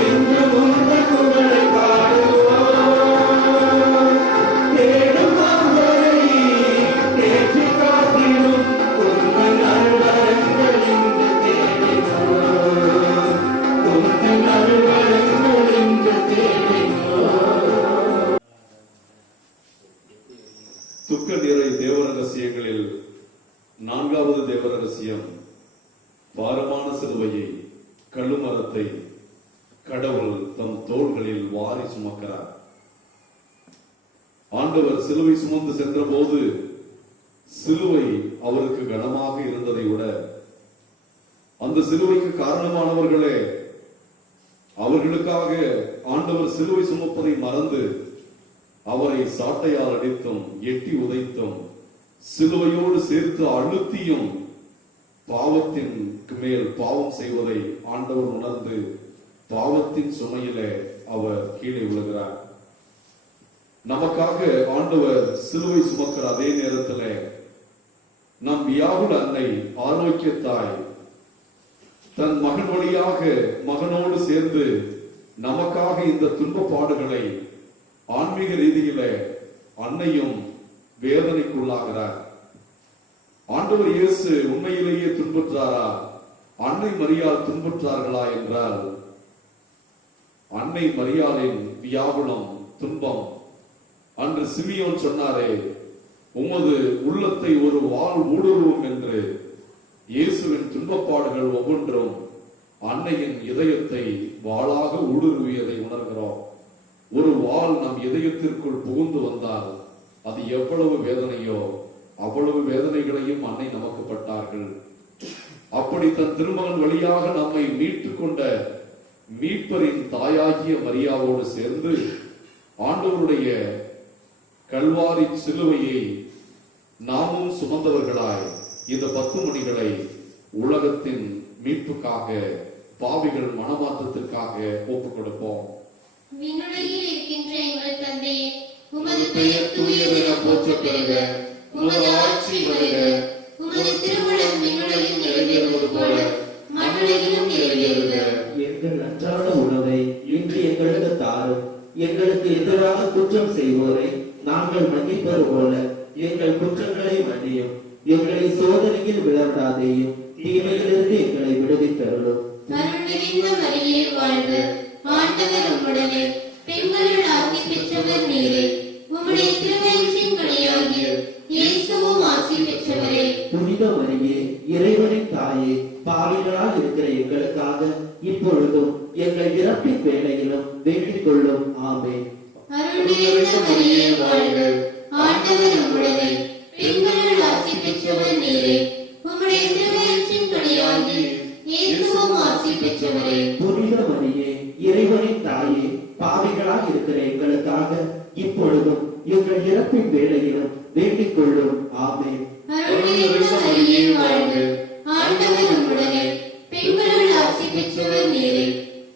என்றும் உங்கள் புகழை பாடுவோம். தேடும் மாந்தரை தேற்றி காத்திடும் உங்கள் அருள்வரங்கள் இங்கு தேடினோம். உங்கள் அருள்வரங்கள் இங்கு தேடினோம். துக்க நிறை தேவரகசியங்களில் 4வது தேவரகசியம் பாரமான சிலுவையை, கழுமரத்தை கடவுள் தம் தோள்களில் வாரி சுமக்கிறார். ஆண்டவர் சிலுவை சுமந்து சென்ற போது சிலுவை அவருக்கு கனமாக இருந்ததை விட அந்த சிலுவைக்கு காரணமானவர்களே அவர்களுக்காக ஆண்டவர் சிலுவை சுமப்பதை மறந்து அவரை சாட்டையால் அடித்தும் எட்டி உதைத்தும் சிலுவையோடு சேர்த்து அழுத்தியும் பாவத்தின் மேல் பாவம் செய்வதை ஆண்டவர் உணர்ந்து பாவத்தின் சுமையிலே அவர் கீழே விழுகிறார். நமக்காக ஆண்டவர் சிலுவை சுமக்கிற அதே நேரத்தில் நம் வியாகுல அன்னை ஆரோக்கிய தாய் தன் மகன் வழியாக மகனோடு சேர்ந்து நமக்காக இந்த துன்ப பாடுகளை ஆன்மீக ரீதியில அன்னையும் வேதனைக்குள்ளாகிறார். ஆண்டவர் இயேசு உண்மையிலேயே துன்புற்றாரா, அன்னை மரியாள் துன்புற்றார்களா என்றால் அன்னை மரியாளின் வியாகுலம் துன்பம். அன்று சிமியோன் சொன்னாரே, உமது உள்ளத்தை ஒரு வாள் ஊடுருவும் என்று. இயேசுவின் துன்பப்பாடுகள் ஒவ்வொன்றும் அன்னையின் இதயத்தை வாளாக ஊடுருவியதை உணர்கிறோம். ஒரு வாள் நம் இதயத்திற்குள் புகுந்து வந்தால் அது எவ்வளவு வேதனையோ அவ்வளவு வேதனைகளையும் அன்னை நமக்கு பட்டார்கள். அப்படி தன் திருமகன் வழியாக நம்மை மீட்டுக் கொண்ட மீட்பரின் தாயாகிய மரியாவோடு சேர்ந்து ஆண்டவருடைய கல்வாரி சிலுவையை நாமும் சுமந்தவர்களாய் இந்த 10 மணிகளை உலகத்தின் மீட்புக்காக, பாவிகள் மனமாற்றத்திற்காக ஒப்புக் கொடுப்போம். விண்ணுலகில் இருக்கின்ற எங்கள் தந்தையே, உமது பெயர் தூயதென போற்றப் பெறுக. உமது ஆட்சி வருக. உமது திருவுளம் விண்ணுலகில் நிறைவேறுவது போல மண்ணுலகிலும் நிறைவேறுக. எங்கள் அன்றாட உணவை இன்று எங்களுக்கு தாரும். எங்களுக்கு எதிராக குற்றம் செய்வோரை நாங்கள் மன்னிப்பது போல எங்கள் குற்றங்களை மன்னியும். எங்களை சோதனையில் விழவிடாதேயும், தீமையிலிருந்து எங்களை விடுவித்தருளும். அருள் நிறைந்த மரியே வாழ்க, ஆண்டவர் உம்முடனே, பெண்களுள் ஆசி பெற்றவர் நீரே. உம்முடைய திருவயிற்றின் கனியாகிய இயேசுவும் ஆசி பெற்றவரே. புனித மரியே, இறைவனின் தாயே, பாவிகளாக இருக்கிற எங்களுக்காக இப்பொழுதும் எங்கள் இறப்பின் வேளையிலும் வேண்டிக் கொள்ளும். ஆமென். அருள் நிறைந்த மரியே வாழ்க, ஆண்டவர் உம்முடனே, பெண்களுள் ஆசி பெற்றவர் நீரே. உம்முடைய திருவயிற்றின் கனியாகிய இயேசுவும் ஆசி பெற்றவரே. புனித மரியே, இறைவனின் தாயே, பாவிகளாக இருக்கிற எங்களுக்காக இப்பொழுதும் எங்கள் இறப்பின் வேளையிலும் வேண்டிக் கொள்ளும். ஆமென். அருள் நிறைந்த மரியே வாழ்க, ஆண்டவர் உம்முடனே, பெண்களுள் ஆசி பெற்றவர் நீரே.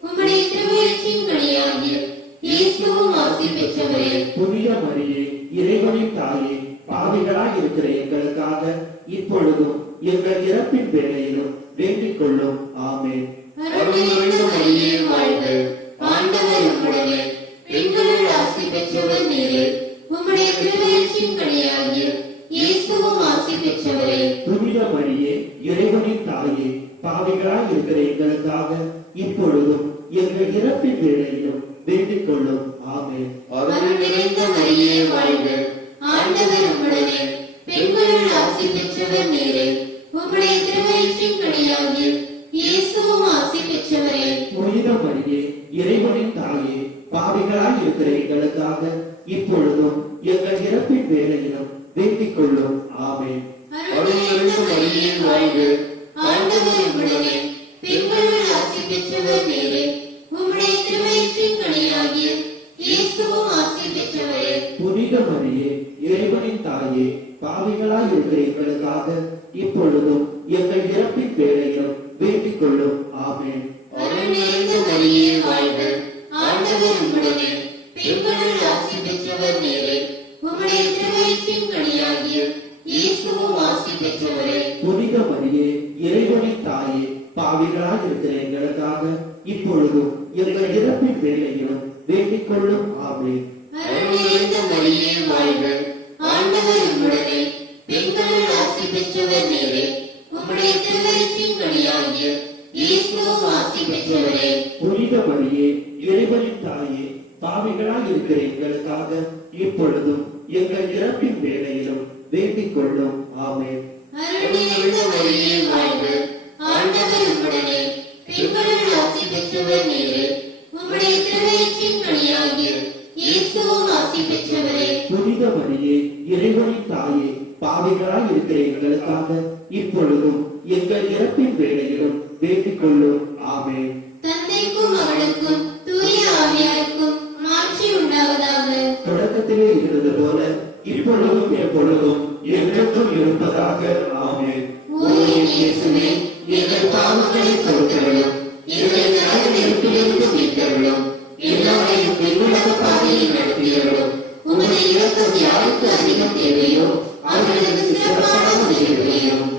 உம்முடைய திருவயிற்றின் கனியாகிய இயேசுவும் ஆசி பெற்றவரே. புனித மரியே, இறைவனின் தாயே, பாவிகளாய் இருக்கிற எங்களுக்காக இப்பொழுதும் எங்கள் இறப்பின் வேளையிலும் வேண்டிக் கொள்ளும். ஆமென். அருள் நிறைந்த மரியே வாழ்க, ஆண்டவர் உம்முடனே, பெண்களுள் ஆசி பெற்றவர் நீரே. உம்முடைய திருவயிற்றின் கனியாகிய இயேசுவும் ஆசி பெற்றவரே. புனித மரியே, இறைவனின் தாயே, பாவிகளாய் இருக்கிற எங்களுக்காக இப்பொழுதும் எங்கள் இறப்பின் வேளையிலும் வேண்டிக் கொள்ளும். ஆமென். அருள் நிறைந்த மரியே வாழ்க, ஆண்டவர் உம்முடனே, பெண்களுள் ஆசி பெற்றவர் நீரே. உம்முடைய திருவயிற்றின் கனியாகிய இயேசுவும் ஆசி பெற்றவரே. புனித மரியே, இறைவனின் தாயே, பாவிகளாய் இருக்கிற எங்களுக்காக இப்பொழுதும் எங்கள் இறப்பின் வேளையிலும் வேண்டிக் கொள்ளும். ஆமென். அருள் நிறைந்த மரியே வாழ்க, ஆண்டவர் உம்முடனே, பெண்களுள் ஆசி பெற்றவர் நீரே. உம்முடைய திருவயிற்றின் கனியாகிய இயேசுவும் ஆசி பெற்றவரே. புனித மரியே, இறைவனின் தாயே, பாவிகளாய் இருக்கிற எங்களுக்காக இப்பொழுதும் எங்கள் இறப்பின் வேளையிலும் வேண்டிக் கொள்ளும். ஆமென். அருள் நிறைந்த மரியே வாழ்க, ஆண்டவர் உம்முடனே, பெண்களுள் ஆசி பெற்றவர் நீரே. உம்முடைய திருவயிற்றின் கனியாகிய இயேசுவும் ஆசி பெற்றவரே. புனித மரியே, இறைவனின் தாயே, பாவிகளாய் இருக்கிற எங்களுக்காக இப்பொழுதும் எங்கள் இறப்பின் வேளையிலும் வேண்டிக் கொள்ளும். ஆமென். அருள் நிறைந்த மரியே வாழ்க, ஆண்டவர் உம்முடனே, பெண்களுள் ஆசி பெற்றவர் நீரே. உம்முடைய திருவயிற்றின் கனியாகிய இயேசுவும் ஆசி பெற்றவரே. புனித மரியே, இறைவனின் தாயே, பாவிகளாய் இருக்கிற எங்களுக்காக இப்பொழுதும் எங்கள் இறப்பின் வேளையிலும் வேண்டிக் கொள்ளும். ஆமென். அருள் நிறைந்த மரியே வாழ்க, ஆண்டவர் உம்முடனே, பெண்களுள் ஆசி பெற்றவர் நீரே. உம்முடைய திருவயிற்றின் கனியாகிய இயேசுவும் ஆசி பெற்றவரே. புனித மரியே, இறைவனின் தாயே, பாவிகளாய் இருக்கிற எங்களுக்காக இப்பொழுதும் எங்கள் இறப்பின் வேளையிலும் வேண்டிக் கொள்ளும். ஆமென். தந்தைக்கும் மகனுக்கும் தூய ஆவியாருக்கும் மாட்சி உண்டாவதாக. தொடக்கத்திலே இருந்தது போல இப்பொழுதும் எப்பொழுதும் என்றென்றும் இருப்பதாக. ஆமென். ஓ என் இயேசுவே, எங்கள் பாவங்களை பொறுத்தருளும், எங்களை நரக நெருப்பிலிருந்து மீட்டருளும், எல்லாரையும் விண்ணுலக பாதையில் நடத்தியருளும். உமது இரக்கம் யாருக்கு அதிகம் தேவையோ அவர்களுக்கு சிறப்பான உதவி புரியும்.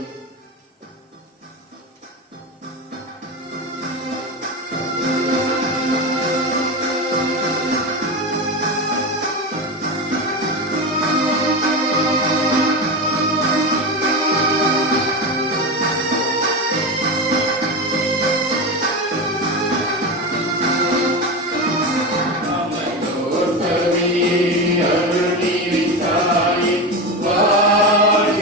அருள் நீரின் தாயே, வாழ்க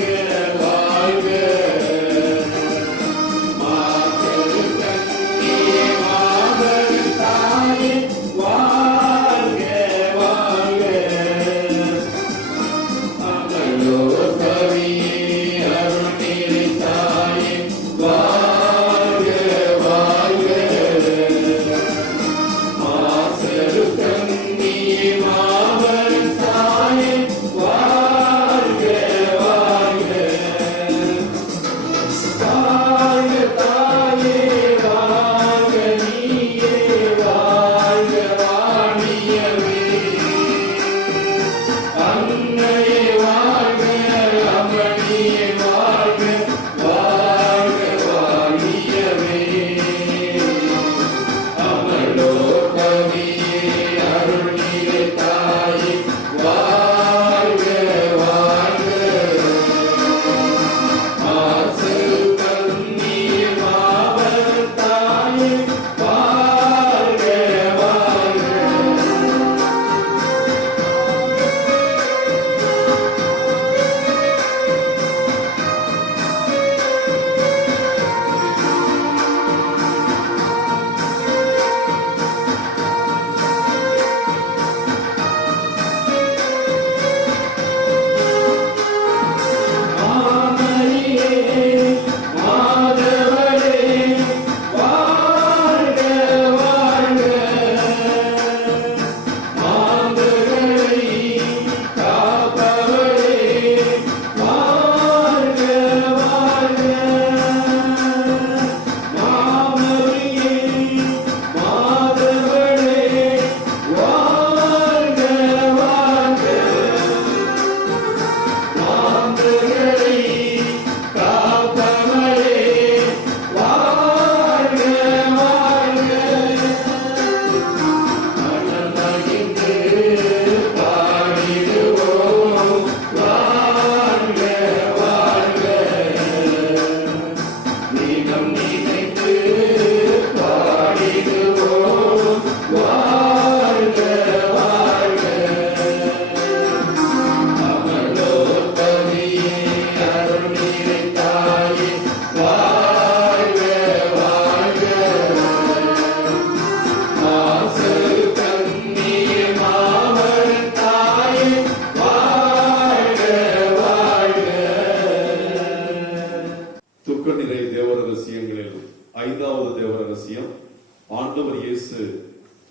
ஆண்டவர் இயேசு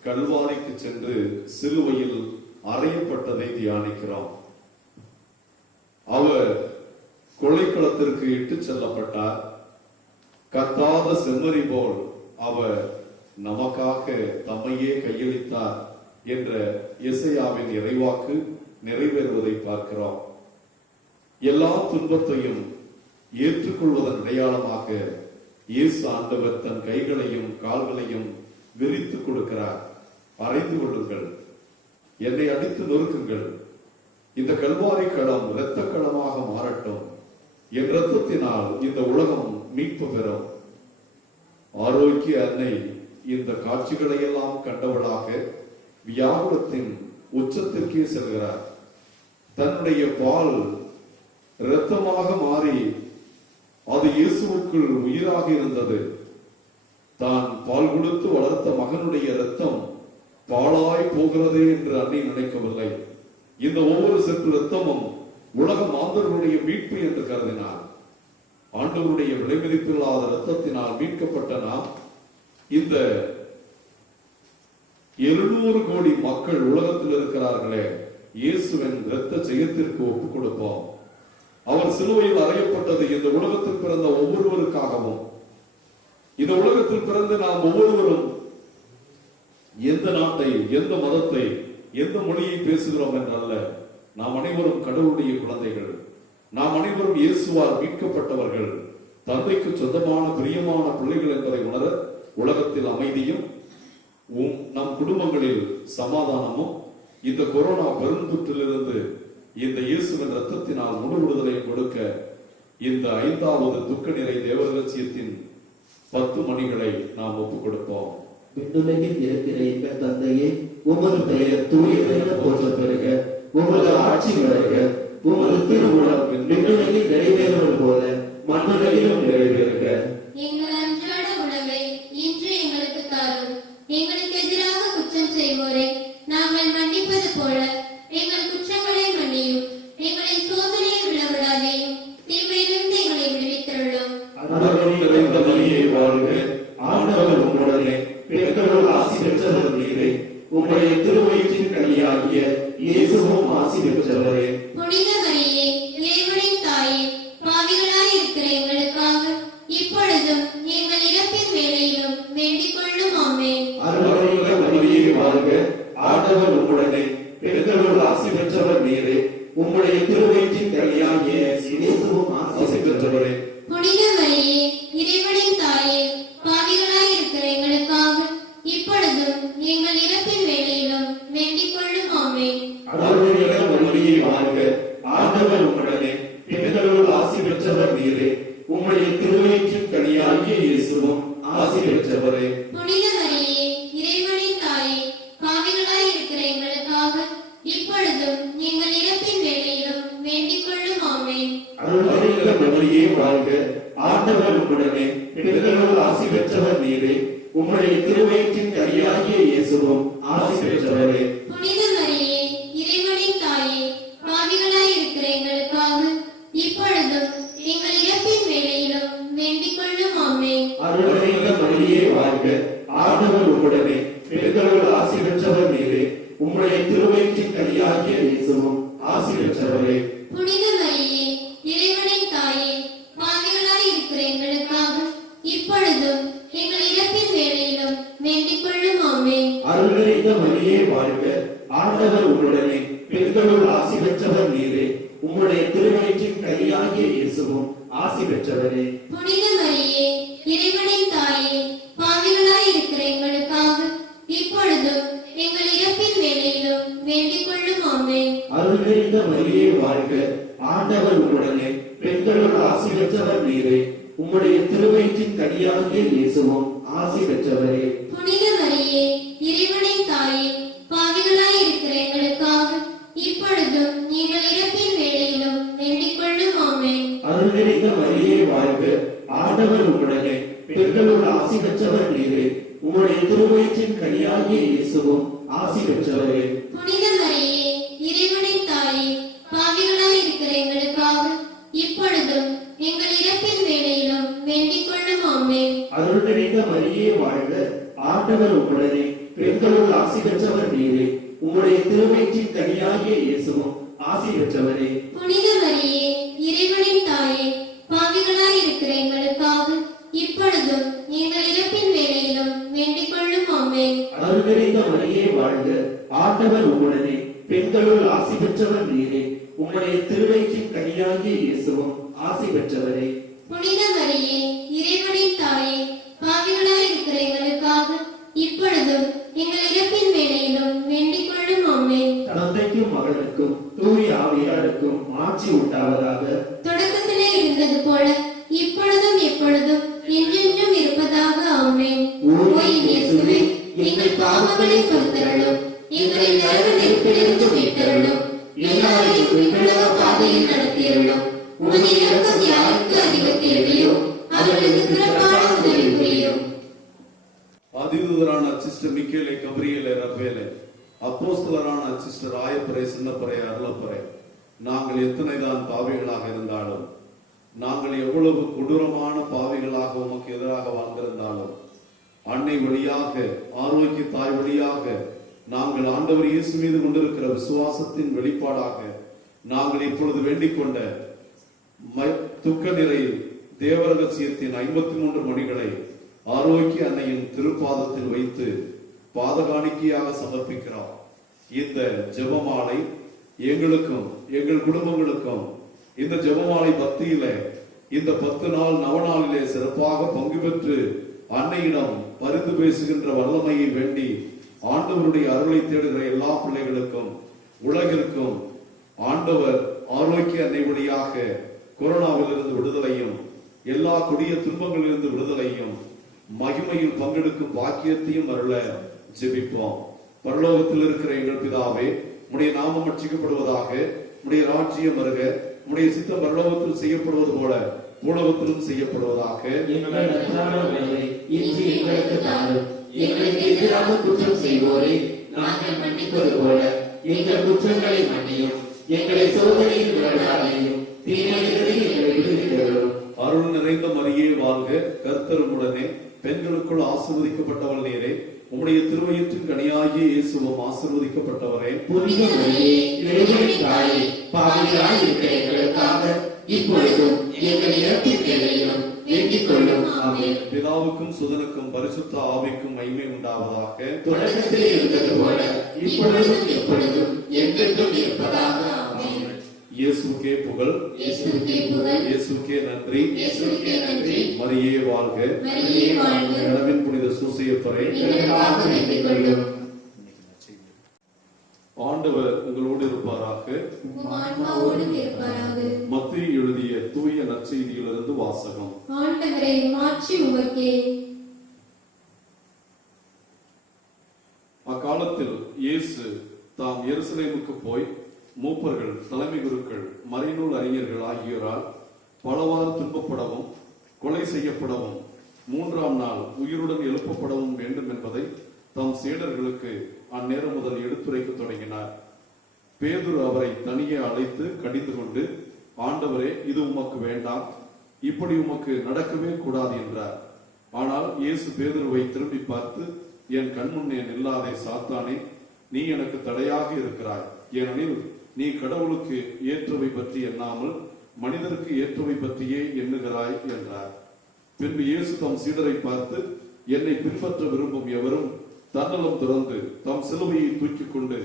கல்வாரிக்கு சென்று சிலுவையில் அறையப்பட்டதை தியானிக்கிறோம். அவர் கொலைக்களத்திற்கு இட்டுச் செல்லப்பட்டார். கத்தாத செம்மறி போல் அவர் நமக்காக தம்மையே கையளித்தார் என்ற எசையாவின் இறைவாக்கு நிறைவேறுவதை பார்க்கிறோம். எல்லா துன்பத்தையும் ஏற்றுக்கொள்வதன் அடையாளமாக இயேசு ஆண்டவர் தன் கைகளையும் கால்களையும் விரித்து கொடுக்கிறார். அறைந்து கொள்ளுங்கள், என்னை அடித்து நொறுக்குங்கள், இந்த கல்வாரி களம் இரத்த களமாக மாறட்டும், என் இரத்தத்தினால் இந்த உலகம் மீட்பு பெறும். ஆரோக்கிய அன்னை இந்த காட்சிகளை எல்லாம் கண்டவளாக வியாகுலத்தின் உச்சத்திற்கே செல்கிறார். தன்னுடைய பால் இரத்தமாக மாறி அது இயேசுவுக்குள் உயிராக இருந்தது. தான் பால் கொடுத்து வளர்த்த மகனுடைய இரத்தம் பாழாய் போகிறது என்று அன்னை நினைக்கவில்லை. இந்த ஒவ்வொரு செட்டு இரத்தமும் உலக மாந்தர்களுடைய மீட்பு என்று கருதினார். ஆண்டவருடைய விலைமதிப்பில்லாத இரத்தத்தினால் மீட்கப்பட்ட நாம் இந்த 700 கோடி மக்கள் உலகத்தில் இருக்கிறார்களே, இயேசுவின் இரத்த ஜெயத்திற்கு ஒப்புக் கொடுப்போம். அவர் சிலுவையில் அறையப்பட்டது இந்த உலகத்தில் பிறந்த ஒவ்வொருவருக்காகவும். இந்த உலகத்தில் பிறந்த நாம் ஒவ்வொருவரும் எந்த நாட்டை, எந்த மதத்தை, எந்த மொழியை பேசுகிறோம் என்றல்ல, நாம் அனைவரும் கடவுளுடைய குழந்தைகள். நாம் அனைவரும் இயேசுவால் மீட்கப்பட்டவர்கள், தந்தைக்கு சொந்தமான பிரியமான பிள்ளைகள் என்பதை உணர உலகத்தில் அமைதியும் நம் குடும்பங்களில் சமாதானமும் இந்த கொரோனா பெருந்தொற்றிலிருந்து இந்த இயேசுவின் ரத்தத்தினால் முழு விடுதலையை கொடுக்க இந்த 5வது துக்க நிறை தேவரகசியத்தின் 10 மணிகளை நாம் ஒப்புக் கொடுப்போம். விண்ணுலகில் இருக்கிற எங்கள் தந்தையே, உமது பெயர் தூயது என போற்றப் பெறுக. உமது ஆட்சி வருக. உமது திருவுளம் விண்ணுலகில் நிறைவேறுவது போல மண்ணுலகிலும் நிறைவேறுக. எங்கள் அன்றாட உணவை இன்று எங்களுக்கு தாரும். எங்களுக்கு எதிராக குற்றம் செய்வோரை நாங்கள் மன்னிப்பது போல எங்கள் குற்றங்களை மன்னியும். எங்களை சோதனையில் விழவிடாதேயும், தீமையிலிருந்து எங்களை விடுவித்தருளும். அருள் நிறைந்த மரியே வாழ்க, ஆண்டவர் உம்முடனே, பெண்களுள் ஆசி பெற்றவர் நீரே. உம்முடைய திருவயிற்றின் கனியாகிய இயேசுவும் ஆசி பெற்றவரே. புனித மரியே, இறைவனின் தாயே, பாவிகளாய் இருக்கிற எங்களுக்காக இப்பொழுதும் எங்கள் இறப்பின் வேளையிலும் வேண்டிக் கொள்ளும். ஆமென். அருள்மிக்க மரியே வாழ்க, ஆண்டவர் உம்முடனே, பெண்களுள் ஆசி பெற்றவர் நீரே. உம்முடைய திருவயிற்றின் கனியாகிய இயேசுவும் ஆசி பெற்றவரே. புனித மரியே, இறைவனின் தாயே, பாவிகளாய் இருக்கிற எங்களுக்காக இப்பொழுதும் எங்கள் இறப்பின் வேளையிலும் வேண்டிக் கொள்ளும். ஆமென். அருள்மிக்க மரியே வாழ்க, ஆண்டவர் உம்முடனே, பெண்களுள் ஆசி பெற்றவர் நீரே. உம்முடைய திருவயிற்றின் கனியாகிய இயேசுவும் ஆசி பெற்றவரே. புனித மரியே, இறைவனின் தாயே, பாவிகளாய் இருக்கிற எங்களுக்காக இப்பொழுதும் எங்கள் இறப்பின் வேளையிலும் வேண்டிக் கொள்ளும். ஆமென். அருள்மிக்க மரியே வாழ்க, ஆண்டவர் உம்முடனே, பெண்களுள் ஆசி பெற்றவர் நீரே. உம்முடைய திருவயிற்றின் கனியாகிய இயேசுவும் ஆசி பெற்றவரே. புனித மரியே, இறைவனின் தாயே, பாவிகளாய் இருக்கிற எங்களுக்காக இப்பொழுதும் எங்கள் இறப்பின் வேளையிலும் வேண்டிக் கொள்ளும். ஆமென். அருள்மிக்க மரியே வாழ்க, ஆண்டவர் உம்முடனே, பெண்களுள் ஆசி பெற்றவர் நீரே. உம்முடைய திருவயிற்றின் கனியாகிய இயேசுவும் ஆசி பெற்றவரே. புனித மரியே, இறைவனின் தாயே, பாவிகளாய் இருக்கிற எங்களுக்காக இப்பொழுதும் எங்கள் இறப்பின் வேளையிலும் வேண்டிக் கொள்ளும். ஆமென். அருள்மிக்க மரியே வாழ்க, ஆண்டவர் உம்முடனே, பெண்களுள் ஆசி பெற்றவர் நீரே. உம்முடைய திருவயிற்றின் கனியாகிய இயேசுவும் ஆசி பெற்றவரே. புனித மரியே, இறைவனின் தாயே, பாவிகளாய் இருக்கிற எங்களுக்காக இப்பொழுதும் எங்கள் இறப்பின் வேளையிலும் வேண்டிக் கொள்ளும். ஆமென். அருள்மிக்க மரியே வாழ்க, ஆண்டவர் உம்முடனே, பெண்களுள் ஆசி பெற்றவர் நீரே. உம்முடைய திருவயிற்றின் கனியாகிய இயேசுவும் ஆசி பெற்றவரே. புனித மரியே, இறைவனின் தாயே, பாவிகளாய் இருக்கிற எங்களுக்காக இப்பொழுதும் எங்கள் இறப்பின் வேளையிலும் வேண்டிக் கொள்ளும். ஆமென். அருள்மிக்க மரியே வாழ்க, ஆண்டவர் உம்முடனே, பெண்களுள் ஆசி பெற்றவர் நீரே. உம்முடைய திருவயிற்றின் கனியாகிய இயேசுவும் ஆசி பெற்றவரே. புனித மரியே, இறைவனின் தாயே, பாவிகளாய் இருக்கிற எங்களுக்காக இப்பொழுதும் எங்கள் இறப்பின் வேளையிலும் வேண்டிக் கொள்ளும். ஆமென். அருள்மிக்க மரியே வாழ்க, ஆண்டவர் ஆண்டவர் உம்முடனே பெண்களுள் ஆசி பெற்றவர் நீரே. உம்முடைய திருவயிற்றின் கனியாகிய இயேசுவும் ஆசி பெற்றவரே. புனித மரியே, இறைவனின் தாயே, பாவிகளாய் இருக்கிற எங்களுக்காக இப்பொழுதும் எங்கள் இறப்பின் வேளையிலும் வேண்டிக் கொள்ளும். ஆமென். அருள்நிறைந்த மரியே வாழ்க, ஆண்டவர் உம்முடனே பெண்களுள் ஆசி பெற்றவர் நீரே. உம்முடைய திருவயிற்றின் கனியாகிய இயேசுவும் ஆசி பெற்றவரே. புனித மரியே, இறைவனின் தாயே, பாவிகளாய் இருக்கிற எங்களுக்காக இப்பொழுதும் எங்கள் இறப்பின் வேளையிலும் வேண்டிக் கொள்ளும். ஆமென். தந்தைக்கும் மகனுக்கும் தூய ஆவியாருக்கும் ஆட்சி உண்டாவதாக. தொடக்கத்திலே இருந்தது போல இப்பொழுதும் எப்பொழுதும் என்றென்றும் இருப்பதாக. ஆமென். ஓ என் இயேசுவே, எங்கள் பாவங்களை பொறுத்தருளும், எங்களை நரக நெருப்பிலிருந்து மீட்டருளும், எல்லாரையும் விண்ணுலக பாதையில் நடத்தியருளும். உமது இரக்கம் யாருக்கு அதிக தேவையோ அவர்களுக்கு சிறப்பான உதவி புரியும். அதிதூதரான சிஸ்டர் மிக்கேலே, கபிரியேலே, ரபேலே, அப்போஸ்தலரான சிஸ்டர் ஆயப்பரை, சின்னப்பரை, அருளப்பரை, நாங்கள் எத்தனைதான் பாவிகளாக இருந்தாலும், நாங்கள் எவ்வளவு கொடூரமான பாவிகளாக உமக்கு எதிராக வாழ்ந்திருந்தாலும், அன்னை வழியாக, ஆரோக்கிய தாய் வழியாக நாங்கள் ஆண்டவர் இயேசு மீது கொண்டிருக்கிற விசுவாசத்தின் வெளிப்பாடாக நாங்கள் இப்பொழுது வேண்டிக் கொண்ட துக்க நிறை தேவ ரகசியத்தின் 53 மணிகளை ஆரோக்கிய அன்னையின் திருப்பாதத்தில் வைத்து பாதகாணிக்கையாக சமர்ப்பிக்கிறோம். இந்த ஜெபமாலை எங்களுக்கும் எங்கள் குடும்பங்களுக்கும் இந்த ஜெபமாலை பக்தியில இந்த 10 நாள் நவநாளிலே சிறப்பாக பங்கு பெற்று அன்னையிடம் பரிந்து பேசுகின்ற வல்லமையை வேண்டி ஆண்டவருடைய அருளை தேடுகிற எல்லா பிள்ளைகளுக்கும் உலகிற்கும் ஆண்டவர் ஆரோக்கிய அன்னை வழியாக கொரோனாவிலிருந்து விடுதலையும் எல்லா கொடிய துன்பங்களிலிருந்து விடுதலையும் மகிமையில் பங்கெடுக்கும் பாக்கியத்தையும் அருள ஜெபிப்போம். பரலோகத்தில் இருக்கிற எங்கள் பிதாவே, உம்முடைய நாமம் ரட்சிக்கப்படுவதாக, உம்முடைய ராஜ்யம் வருக, உம்முடைய சித்தம் பரலோகத்தில் செய்யப்படுவது போல பூலோகத்திலும் செய்யப்படுவதாக. எங்கள் அன்றாட உணவை இன்று எங்களுக்கு தாரும். எங்களுக்கு எதிராக குற்றம் செய்வோரை நாங்கள் மன்னிப்பது போல எங்கள் குற்றங்களை மன்னியும். எங்களை சோதனையில் விளையாடையும் தீமையிலிருந்து எங்களை விடுவித்தருளும். அருள் நிறைந்த மரியே வாழ்க, கர்த்தர் உம்முடனே, பெண்களுக்குள் ஆசீர்வதிக்கப்பட்டவள் நீரே. உம்முடைய திருவயிற்றின் கனியாகிய இயேசுவும் ஆசீர்வதிக்கப்பட்டவரே. புனித மரியே, இறைவனின் தாயே, பாவிகளாய் இருக்கிற எங்களுக்காக இப்பொழுதும் எங்கள் இறப்பின் வேளையிலும் வேண்டிக் கொள்ளும். ஆமென். பிதாவுக்கும் சுதனுக்கும் பரிசுத்த ஆவிக்கும் மகிமை உண்டாவதாக. தொடக்கத்தில் இருந்தது போல இப்பொழுதும் எப்பொழுதும் என்றென்றும் இருப்பதாக. ஆமென். இயேசுக்கே புகழ், இயேசுவுக்கே புகழ், இயேசுக்கே நன்றி, இயேசுவுக்கே நன்றி. மரியே வாழ்க. மரியே வாழ்க. கடவின் புனித சூசையப்பரை, எங்களுக்காக வேண்டிக் கொள்ளும். ஆண்டவர் உங்களோடு இருப்பாராக. உம் ஆன்மாவோடும் இருப்பாராக. மத்தேயு எழுதிய தூய நற்செய்தியிலிருந்து வாசகம். ஆண்டவரே, மாட்சி உமக்கே. அக்காலத்தில் இயேசு தாம் எருசலேமுக்கு போய் மூப்பர்கள், தலைமை குருக்கள், மறைநூல் அறிஞர்கள் ஆகியோரால் பலவாறு துன்பப்படவும் கொலை செய்யப்படவும் 3ஆம் நாள் உயிருடன் எழுப்பப்படவும் வேண்டும் என்பதை தம் சீடர்களுக்கு அந்நேரம் முதல் எடுத்துரைக்க தொடங்கினார். பேதுரு அவரை தனியே அழைத்து கடிந்து கொண்டு, ஆண்டவரே, இது உமக்கு வேண்டாம், இப்படி உமக்கு நடக்கவே கூடாது என்றார். ஆனால் இயேசு பேதுருவை திரும்பி பார்த்து, என் கண்முன்னே நில்லாதே சாத்தானே, நீ எனக்கு தடையாக இருக்கிறாய். ஏனெனில் நீ கடவுளுக்கு ஏற்றவை பற்றி எண்ணாமல் மனிதருக்கு ஏற்றவை பற்றியே எண்ணுகிறாய் என்றார். பின்பு இயேசு தம் சீடரை பார்த்து, என்னை பின்பற்ற விரும்பும் எவரும் தன்னலம் துறந்து தம் சிலுவையை தூக்கிக் கொண்டு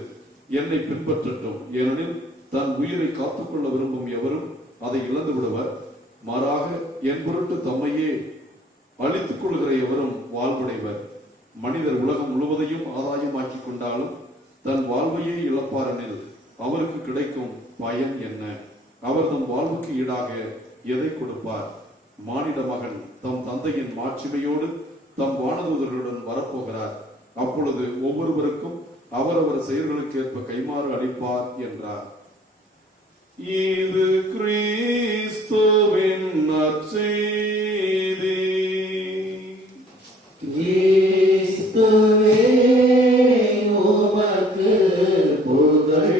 என்னை பின்பற்றட்டும். ஏனெனில் தன் உயிரை காத்துக்கொள்ள விரும்பும் எவரும் அதை இழந்து விடுவர். மாறாக என் பொருட்டு தம்மையே அழித்துக் கொள்கிற எவரும் வாழ்வடைவர். மனிதர் உலகம் முழுவதையும் ஆதாயமாக்கி கொண்டாலும் தன் வாழ்வையே இழப்பாரெனில் அவருக்கு கிடைக்கும் பயன் என்ன? அவர் தம் வாழ்வுக்கு ஈடாக எதை கொடுப்பார்? மானிட மகன் தம் தந்தையின் மாட்சிமையோடு தம் வானதூதர்களுடன் வரப்போகிறார். அப்பொழுது ஒவ்வொருவருக்கும் அவரவர் செயல்களுக்கு ஏற்ப கைமாறு அளிப்பார் என்றார். இது கிறிஸ்துவின் நற்செய்தி. கிறிஸ்துவே உமக்கு புகழ்.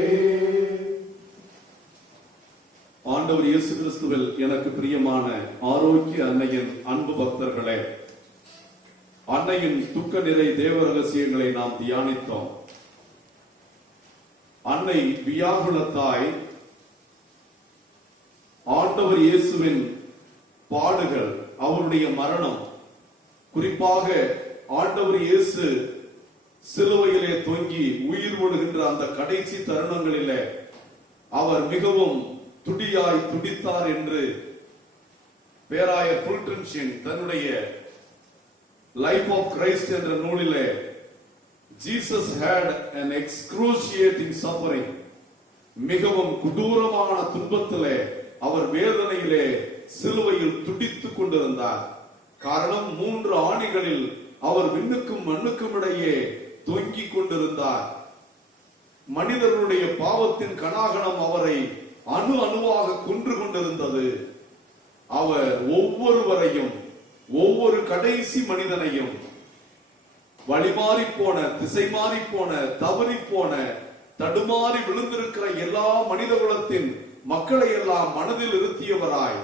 ஆண்டவர் இயேசு கிறிஸ்துவில் எனக்கு பிரியமான ஆரோக்கிய அன்னையின் அன்பு பக்தர்களே, அன்னையின் துக்க நிறை தேவ ரகசியங்களை நாம் தியானித்தோம். அன்னை வியாகுல தாய் ஆண்டவர் இயேசுவின் பாடுகள், அவருடைய மரணம், குறிப்பாக ஆண்டவர் இயேசு சிலுவையிலே தொங்கி உயிர் விடுகின்ற அந்த கடைசி தருணங்களிலே அவர் மிகவும் துடியாய் துடித்தார் என்று பேராயர் புல்டன்ஷின் தன்னுடைய லைஃப் ஆஃப் கிரைஸ்ட் என்ற நூலிலே Jesus had an excruciating suffering, மிகவும் கொடூரமான துன்பத்திலே அவர் வேதனையிலே சிலுவையில் துடித்துக் கொண்டிருந்தார். காரணம், 3 ஆணிகளில் அவர் விண்ணுக்கும் மண்ணுக்கும் இடையே தொங்கிக் கொண்டிருந்தார். மனிதர்களுடைய பாவத்தின் கனாகணம் அவரை அணு அணுவாக கொன்று கொண்டிருந்தது. அவர் ஒவ்வொருவரையும், ஒவ்வொரு கடைசி மனிதனையும், வழிமாறி போன, திசை மாறி போன, தவறி போன, தடுமாறி விழுந்திருக்கிற எல்லா மனித குலத்தின் மக்களை எல்லாம் மனதில் இருத்தியவராய்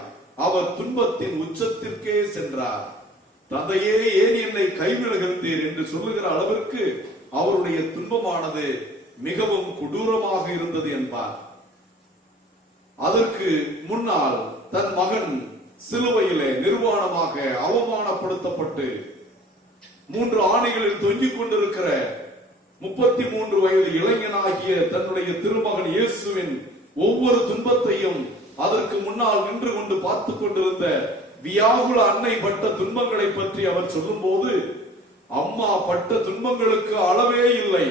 அவர் துன்பத்தின் உச்சத்திற்கே சென்றார். தந்தையே, ஏன் என்னை கைவிடுகின்றீர் என்று சொல்லுகிற அளவிற்கு அவருடைய துன்பமானது மிகவும் கொடூரமாக இருந்தது என்பார். அதற்கு முன்னால் தன் மகன் சிலுவையிலே நிர்வாணமாக அவமானப்படுத்தப்பட்டு 3 ஆணிகளில் தொங்கிக் கொண்டிருக்கிற 33 வயது இளைஞனாகிய தன்னுடைய திருமகன் இயேசுவின் ஒவ்வொரு துன்பத்தையும் அதற்கு முன்னால் நின்று கொண்டு பார்த்துக் கொண்டிருந்த வியாகுல அன்னை பட்ட துன்பங்களை பற்றி அவர் சொல்லும் போது, அம்மா பட்ட துன்பங்களுக்கு அளவே இல்லை.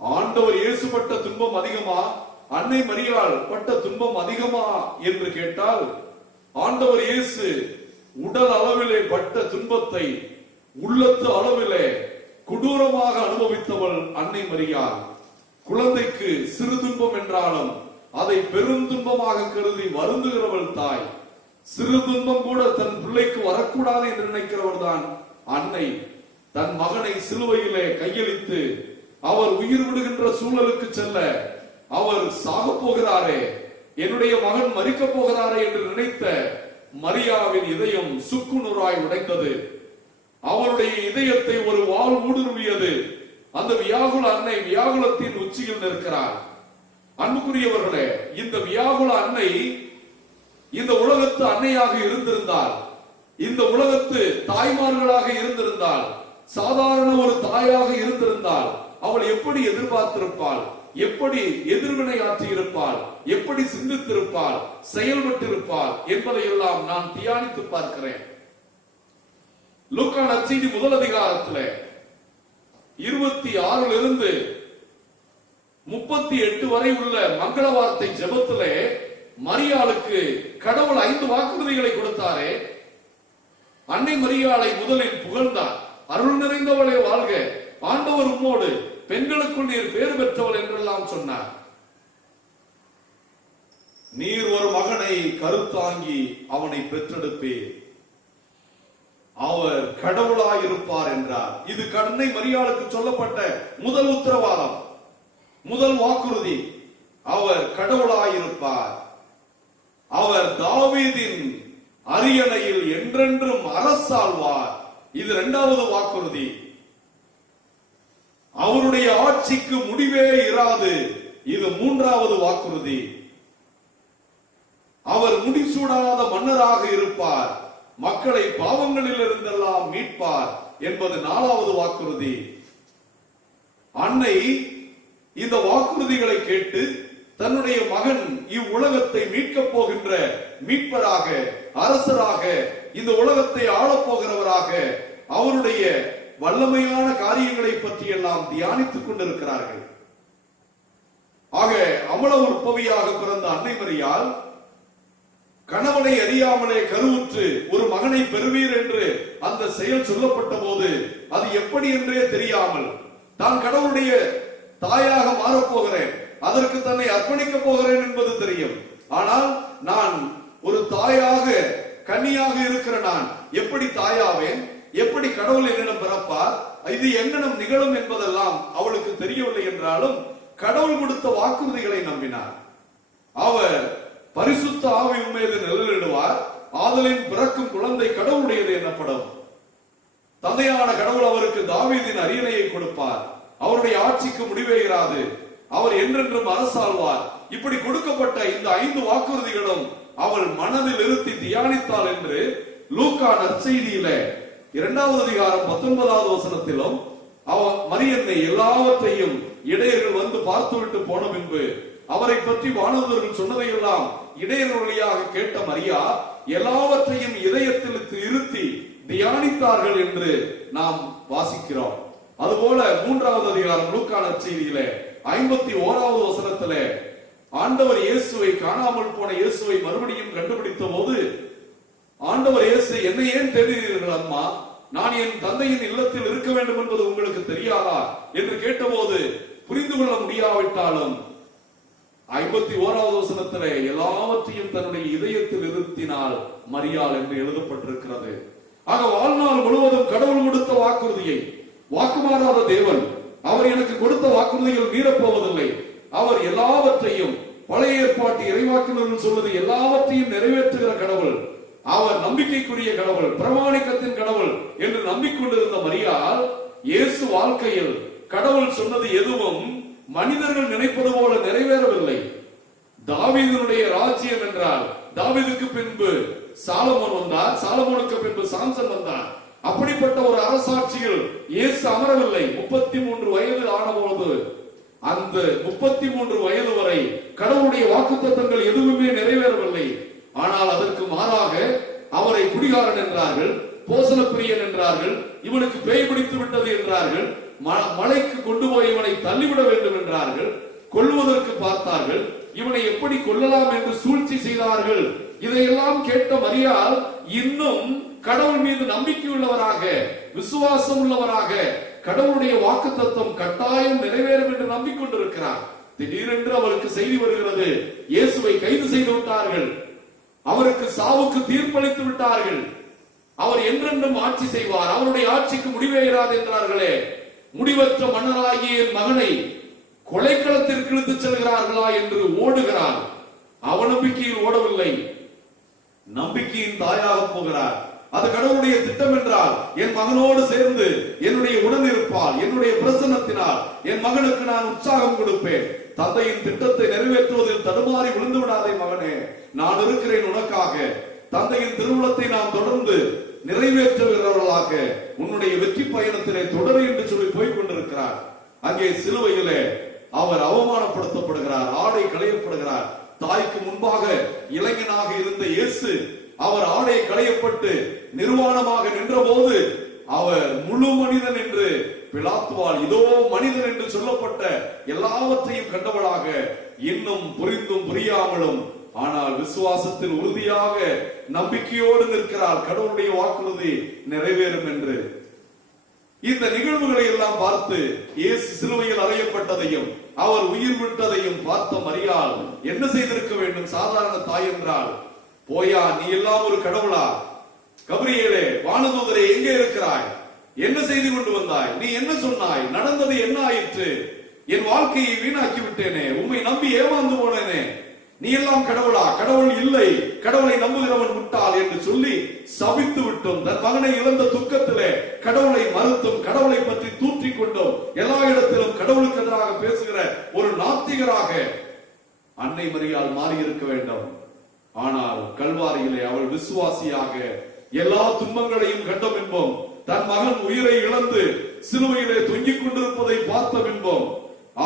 ஆண்டவர் இயேசு பட்ட துன்பம் அதிகமா, அன்னை மரியாள் பட்ட துன்பம் அதிகமா என்று கேட்டால், ஆண்டவர் இயேசு உடல் அளவிலே பட்ட துன்பத்தை உள்ளத்து அளவிலே கொடூரமாக அனுபவித்தவள் அன்னை மரியாள். குழந்தைக்கு சிறு துன்பம் என்றாலும் அதை பெரும் துன்பமாக கருதி வருந்துகிறவள் தாய். சிறு துன்பம் கூட தன் பிள்ளைக்கு வரக்கூடாது என்று நினைக்கிறவர் தான் அன்னை. தன் மகனை சிலுவையிலே கையளித்து அவர் உயிர் விடுகின்ற சூழலுக்கு செல்ல, அவர் சாக போகிறாரே, என்னுடைய மகன் மரிக்க போகிறாரே என்று நினைத்த மரியாவின் இதயம் சுக்குநூறாய் உடைந்தது. அவருடைய இதயத்தை ஒரு வாள் ஊடுருவியது. அந்த வியாகுல அன்னை வியாகுலத்தின் உச்சியில் நிற்கிறார். அன்புக்குரியவர்களே, இந்த வியாகுல அன்னை இந்த உலகத்து அன்னையாக இருந்திருந்தால், இந்த உலகத்து தாய்மார்களாக இருந்திருந்தால், சாதாரண ஒரு தாயாக இருந்திருந்தால் அவள் எப்படி எதிர்பார்த்திருப்பாள், எப்படி எதிர்வினை ஆற்றியிருப்பாள், எப்படி சிந்தித்திருப்பாள், செயல்பட்டிருப்பாள் என்பதை எல்லாம் நான் தியானித்து பார்க்கிறேன். லூக்கா நற்செய்தி முதல் அதிகாரத்தில் 26 38 வரை உள்ள மங்கள வார்த்தை ஜெபத்திலே மரியாளுக்கு கடவுள் 5 வாக்குறுதிகளை கொடுத்தாரே. அன்னை மரியாளை முதலில் புகழ்ந்தார். அருள் நிறைந்தவளே வாழ்க, ஆண்டவர் உம்மோடு, பெண்களுக்குள் நீர் பேறு பெற்றவள் என்றெல்லாம் சொன்னார். நீர் ஒரு மகனை கருத்தாங்கி அவனை பெற்றெடுப்பீர், அவர் கடவுளாயிருப்பார் என்றார். இது அன்னை மரியாளுக்கு சொல்லப்பட்ட முதல் உத்தரவாதம், முதல் வாக்குறுதி. அவர் கடவுளாயிருப்பார், அவர் தாவீதின் அரியணையில் என்றென்றும் அரசாழ்வார். இது 2வது வாக்குறுதி. அவருடைய ஆட்சிக்கு முடிவே இராது. இது 3வது வாக்குறுதி. அவர் முடிசூடாத மன்னராக இருப்பார், மக்களை பாவங்களில் இருந்தெல்லாம் மீட்பார் என்பது 4வது வாக்குறுதி. அன்னை இந்த வாக்குறுதிகளை கேட்டு தன்னுடைய மகன் இவ்வுலகத்தை மீட்கப் போகின்ற மீட்பராக, அரசராக, இந்த உலகத்தை ஆளப்போகிறவராக, அவருடைய வல்லமையான காரியங்களை பற்றி எல்லாம் தியானித்துக் கொண்டிருக்கிறார்கள். ஆக அமல உற்பவியாக பிறந்த அன்னை மரியாள் கணவனை அறியாமலே கருவுற்று ஒரு மகனை பெறுவீர் என்று அந்த செயல் சொல்லப்பட்ட போது அது எப்படி என்றே தெரியாமல், தான் கடவுளுடைய தாயாக மாறப்போகிறேன், அதற்கு தன்னை அர்ப்பணிக்க போகிறேன் என்பது தெரியும். ஆனால் நான் ஒரு தாயாக, கன்னியாக இருக்கிற நான் எப்படி தாயாவேன், எப்படி கடவுள் என்னிடம் பிறப்பார், இது எங்கனம் நிகழும் என்பதெல்லாம் அவளுக்கு தெரியவில்லை என்றாலும் கடவுள் கொடுத்த வாக்குறுதிகளை நம்பினார். அவர் பரிசுத்த ஆவியின் மீது நிழலிடுவார், ஆதலின் பிறக்கும் குழந்தை கடவுளுடையது எனப்படும். தந்தையான கடவுள் அவருக்கு தாவீதின் அரியணையை கொடுப்பார். அவருடைய ஆட்சிக்கு முடிவே இராது. அவர் என்றென்றும் அரசாழ்வார். இப்படி கொடுக்கப்பட்ட இந்த 5 வாக்குறுதிகளும் அவள் மனதில் இருத்தி தியானித்தாள் என்று லூக்கா நற்செய்தியில 2வது அதிகாரம் 19வது வசனத்திலும் மரியன்னை எல்லாவற்றையும் இடையர்கள் வந்து பார்த்துவிட்டு போன பின்பு அவரை பற்றி வானதூதர்கள் சொன்னதையெல்லாம் இடையர்கள் வழியாக கேட்ட மரியா எல்லாவற்றையும் இதயத்தில் இருத்தி தியானித்தார்கள் என்று நாம் வாசிக்கிறோம். அதுபோல 3வது அதிகாரம் லூக்கா நற்செய்தியிலே 51வது வசனத்திலே ஆண்டவர் இயேசுவை காணாமல் போன இயேசுவை மறுபடியும் கண்டுபிடித்த போது ஆண்டவர் இயேசு, என்னை ஏன் தேடுகிறீர்கள் அம்மா? நான் என் தந்தையின் இல்லத்தில் இருக்க வேண்டும் என்பது உங்களுக்கு தெரியாதா என்று கேட்டபோது புரிந்து கொள்ள முடியாவிட்டாலும் 51வது வசனத்திலே எல்லாவற்றையும் தன்னுடைய இதயத்தில் இருத்தினாள் மரியாள் என்று எழுதப்பட்டிருக்கிறது. ஆக வாழ்நாள் முழுவதும் கடவுள் கொடுத்த வாக்குறுதியை வாக்குமாறாத தேவன், அவர் எனக்கு கொடுத்த வாக்குறுதிகள் மீறப்போவதில்லை. அவர் எல்லாவற்றையும் பழைய ஏற்பாட்டு இறைவாக்கினர்கள் சொல்வது எல்லாவற்றையும் நிறைவேற்றுகிற கடவுள். அவர் நம்பிக்கைக்குரிய கடவுள், பிரமாணிக்கத்தின் கடவுள் என்று நம்பிக்கொண்டிருந்த மரியாள் இயேசு வாழ்க்கையில் கடவுள் சொன்னது எதுவும் மனிதர்கள் நினைப்பது போல நிறைவேறவில்லை. தாவீதினுடைய ராஜ்யம் என்றால் தாவீதுக்கு பின்பு சாலமோன் வந்தார், சாலமோனுக்கு பின்பு சாம்சன் வந்தார். அப்படிப்பட்ட ஒரு அரசாட்சியில் இயேசு அமரவில்லை. 33 வயது ஆனபோது அந்த 33 வயது வரை கடவுளுடைய வாக்குத்தத்தங்கள் எதுவுமே நிறைவேறவில்லை. ஆனால் அதற்கு மாறாக அவரை குடிகாரன் என்றார்கள், போசன பிரியன் என்றார்கள், இவனுக்கு பேய் பிடித்து விட்டது என்றார்கள், மலைக்கு கொண்டு போய் இவனை தள்ளிவிட வேண்டும் என்றார்கள், கொல்லுவதற்கு பார்த்தார்கள், இவனை எப்படி கொல்லலாம் என்று சூழ்ச்சி செய்தார்கள். இதையெல்லாம் கேட்ட மரியாள் இன்னும் கடவுள் மீது நம்பிக்கை உள்ளவராக, விசுவாசம் உள்ளவராக, கடவுளுடைய வாக்குத்தத்தம் கட்டாயம் நிறைவேறும் என்று நம்பிக்கொண்டிருக்கிறார். திடீரென்று அவருக்கு செய்தி வருகிறது, இயேசுவை கைது செய்து விட்டார்கள், அவருக்கு சாவுக்கு தீர்ப்பளித்து விட்டார்கள், அவர் என்றென்றும் ஆட்சி செய்வார், அவருடைய ஆட்சிக்கு முடிவே இராது என்றார்களே. முடிவற்ற மன்னராகிய என் மகனை கொலைக்களத்திற்கு இழுத்து செல்கிறார்களா என்று ஓடுகிறார். அவநம்பிக்கையில் ஓடவில்லை, நம்பிக்கையின் தாயாக போகிறார். அது கடவுளுடைய திட்டம் என்றால் என் மகனோடு சேர்ந்து என்னுடைய உடன் இருப்பால், என்னுடைய பிரசன்னத்தினால் என் மகனுக்கு நான் உற்சாகம் கொடுப்பேன். தந்தையின் திட்டத்தை நிறைவேற்றுவதில் தடுமாறி விழுந்து விடாதே மகனே, நான் இருக்கிறேன் உனக்காக. தந்தையின் திருவுளத்தை நாம் தொடர்ந்து நிறைவேற்றுகிறவர்களாக உன்னுடைய வெற்றி பயணத்திலே தொடரு என்று சொல்லி போய் கொண்டிருக்கிறார். அங்கே சிலுவையிலே அவர் அவமானப்படுத்தப்படுகிறார், ஆடை களையப்படுகிறார். தாய்க்கு முன்பாக இளைஞனாக இருந்த இயேசு அவர் ஆடை களையப்பட்டு நிர்வாணமாக நின்ற போது அவர் முழு மனிதன் என்று பிலாத்துவால் இதோ மனிதன் என்று சொல்லப்பட்ட எல்லாவற்றையும் கண்டவளாக இன்னும் புரிந்தும் புரியாமலும் ஆனால் விசுவாசத்தில் உறுதியாக நம்பிக்கையோடு நிற்கிறார். கடவுளுடைய வாக்குறுதி நிறைவேறும் என்று. இந்த நிகழ்வுகளை எல்லாம் பார்த்து இயேசு சிலுவையில் அறையப்பட்டதையும் அவர் உயிர் விட்டதையும் பார்த்த மரியாள் என்ன செய்திருக்க வேண்டும்? சாதாரண தாய் என்றால், போயா நீ எல்லாம் ஒரு கடவுளா? கபிரியேலே, வானதூதரே, எங்கே இருக்கிறாய்? என்ன செய்தி கொண்டு வந்தாய்? நீ என்ன சொன்னாய்? நடந்தது என்ன ஆயிற்று? என் வாழ்க்கையை வீணாக்கி விட்டேனே, உம்மை நம்பி ஏமாந்து போனேனே, நீ எல்லாம் கடவுளா? கடவுள் இல்லை, கடவுளை நம்புகிறவன் முட்டாள் என்று சொல்லி சபித்து விட்டும், தன் மகனை இழந்த துக்கத்திலே கடவுளை மறுத்தும், கடவுளை பற்றி தூற்றிக் கொண்டும், எல்லா இடத்திலும் கடவுளுக்கு எதிராக பேசுகிற ஒரு நாத்திகராக அன்னை மரியாள் மாறி இருக்க வேண்டும். ஆனால் கல்வாரியிலே அவள் விசுவாசியாக எல்லா துன்பங்களையும் கண்ட பின்பும், தன் மகன் உயிரை இழந்து சிலுவையிலே தொங்கிக் கொண்டிருப்பதை பார்த்த பின்பும்,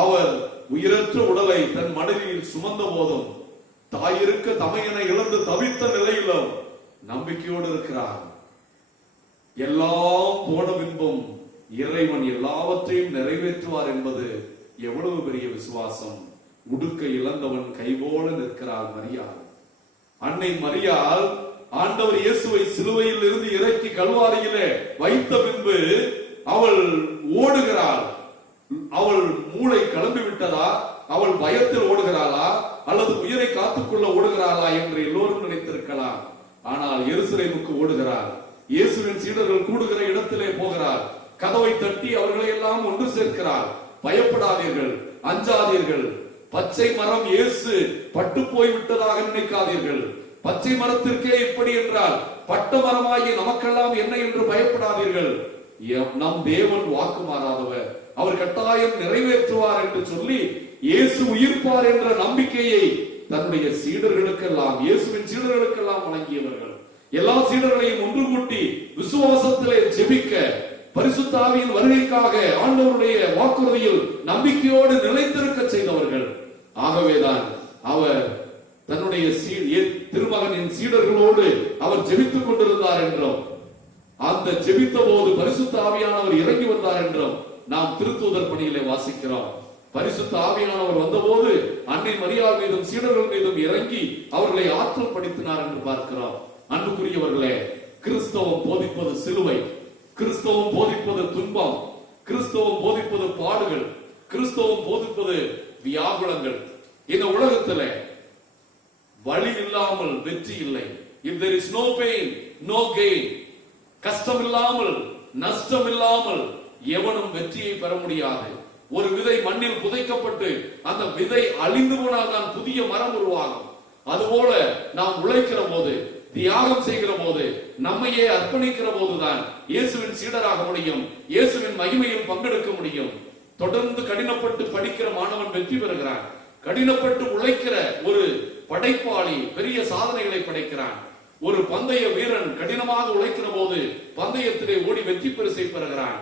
அவர் உயிரற்ற உடலை தன் மடியில் சுமந்த போதும், தாயிருக்க தமையனை இழந்து தவித்த நிலையிலும் நம்பிக்கையோடு இருக்கிறார். எல்லாம் போன பின்பும் இறைவன் எல்லாவற்றையும் நிறைவேற்றுவார் என்பது எவ்வளவு பெரிய விசுவாசம்! உடுக்க இழந்தவன் கைபோல நிற்கிறாள் மரியாள். அன்னை மரியாள் ஆண்டவர் இயேசுவை சிலுவையில் இருந்து இறக்கி கல்வாரியிலே வைத்த பின்பு அவள் ஓடுகிறாள். அவள் மூளை கிளம்பி விட்டதா? அவள் பயத்தில் ஓடுகிறாளா அல்லது உயிரை காத்துக்கொள்ள ஓடுகிறாளா என்று எல்லோரும் நினைத்திருக்கலாம். ஆனால் எருசலேமுக்கு ஓடுகிறார். இயேசுவின் சீடர்கள் கூடுகிற இடத்திலே போகிறார். கதவை தட்டி அவர்களை எல்லாம் ஒன்று சேர்க்கிறார். பயப்படாதீர்கள், அஞ்சாதீர்கள். பச்சை மரம் இயேசு பட்டு போய் விட்டதாக நினைக்காதீர்கள். பச்சை மரத்திற்கே இப்படி என்றால் பட்ட மரமாகி நமக்கெல்லாம் என்ன என்று பயப்படாதீர்கள். நம் தேவன் வாக்கு மாறாதவர், அவர் கட்டாயம் நிறைவேற்றுவார் என்று சொல்லி இயேசு உயிர்ப்பார் என்ற நம்பிக்கையை தன்னுடைய சீடர்களுக்கெல்லாம், இயேசுவின் சீடர்களுக்கெல்லாம் வழங்கியவர்கள். எல்லா சீடர்களையும் ஒன்று கூட்டி விசுவாசத்திலே ஜெபிக்க, பரிசுத்த ஆவியின் வருகைக்காக ஆண்டவருடைய வாக்குறுதியில் நம்பிக்கையோடு நிலைத்திருக்க செய்தவர்கள். ஆகவேதான் அவர் தன்னுடைய திருமகனின் சீடர்களோடு அவர் ஜெபித்துக் கொண்டிருந்தார் என்றும், அந்த ஜெபித்த போது பரிசுத்த ஆவியானவர் இறங்கி வந்தார் என்றும் நாம் திருத்தூதர் பணியிலே வாசிக்கிறோம். பரிசுத்த ஆவியானவர் வந்தபோது அன்னை மரியாள் மீதும் சீடர்கள் மீதும் இறங்கி அவர்களை ஆற்றல் படுத்தினார் என்று பார்க்கிறோம். அன்புக்குரியவர்களே, கிறிஸ்தவம் போதிப்பது சிலுவை, கிறிஸ்தவம் போதிப்பது துன்பம், கிறிஸ்தவம் போதிப்பது பாடுகள், கிறிஸ்தவம் போதிப்பது வியாகுலங்கள். இந்த உலகத்திலே வழி இல்லாமல் வெற்றி இல்லை. If there is no pain, no gain. கஷ்டம் இல்லாமல், நஷ்டம் இல்லாமல் எவனும் வெற்றியை பெற முடியாது. ஒரு விதை மண்ணில் புதைக்கப்பட்டு அந்த விதை அழிந்து போனால் தான் புதிய மரம் உருவாகும். அதுபோல நாம் உழைக்கிற போது, தியாகம் செய்கிற போது, நம்மையே அர்ப்பணிக்கிற போதுதான் இயேசுவின் சீடராக முடியும், இயேசுவின் மகிமையில் பங்கெடுக்க முடியும். தொடர்ந்து கடினப்பட்டு படிக்கிற மாணவன் வெற்றி பெறுகிறான். கடினப்பட்டு உழைக்கிற ஒரு படைப்பாளி பெரிய சாதனைகளை படைக்கிறான். ஒரு பந்தய வீரன் கடினமாக உழைக்கிற போது பந்தயத்திலே ஓடி வெற்றி பரிசை பெறுகிறான்.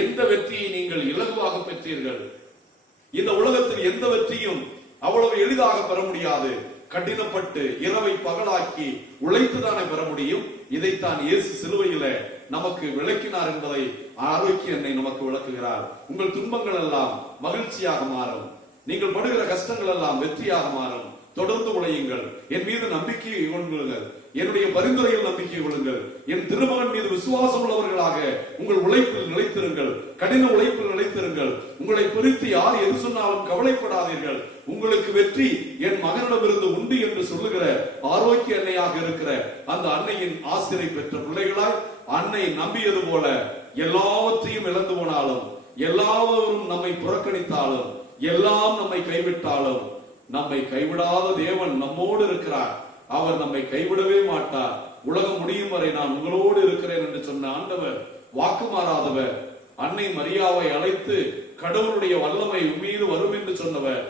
எந்த வெற்றியை நீங்கள் இலகுவாக பெற்றீர்கள்? இந்த உலகத்தில் எந்த வெற்றியும் அவ்வளவு எளிதாக பெற முடியாது. கடினப்பட்டு இரவை பகலாக்கி உழைத்துதானே பெற முடியும். இதைத்தான் இயேசு சிலுவையில நமக்கு விளக்கினார் என்பதை ஆரோக்கிய அன்னை நமக்கு விளக்குகிறார். உங்கள் துன்பங்கள் எல்லாம் மகிழ்ச்சியாக மாறும், நீங்கள் படுகிற கஷ்டங்கள் எல்லாம் வெற்றியாக மாறும். தொடர்ந்து உழையுங்கள், என் மீது நம்பிக்கையை கொள்ளுங்கள், என்னுடைய பரிந்துரையில் நம்பிக்கை கொள்ளுங்கள், என் திருமகன் மீது விசுவாசம் உள்ளவர்களாக உங்கள் உழைப்பில் நிலைத்திருங்கள், கடின உழைப்பில் நிலைத்திருங்கள். உங்களை குறித்து யார் எது சொன்னாலும் கவலைப்படாதீர்கள், உங்களுக்கு வெற்றி என் மகனிடமிருந்து உண்டு என்று சொல்லுகிற ஆரோக்கிய அன்னையாக இருக்கிற அந்த அன்னையின் ஆசிரியை பெற்ற பிள்ளைகளாய், அன்னை நம்பியது போல எல்லாவற்றையும் இழந்து போனாலும், எல்லாவரும் நம்மை புறக்கணித்தாலும், எல்லாம் நம்மை கைவிட்டாலும், நம்மை கைவிடாத தேவன் நம்மோடு இருக்கிறார். அவர் நம்மை கைவிடவே மாட்டார். உலகம் முடியும் வரை நான் உங்களோடு இருக்கிறேன் என்று சொன்ன ஆண்டவர் வாக்கு மாறாதவர். அன்னை மரியாவை அழைத்து கடவுளுடைய வல்லமை உம்மீது வரும் என்று சொன்னவர்.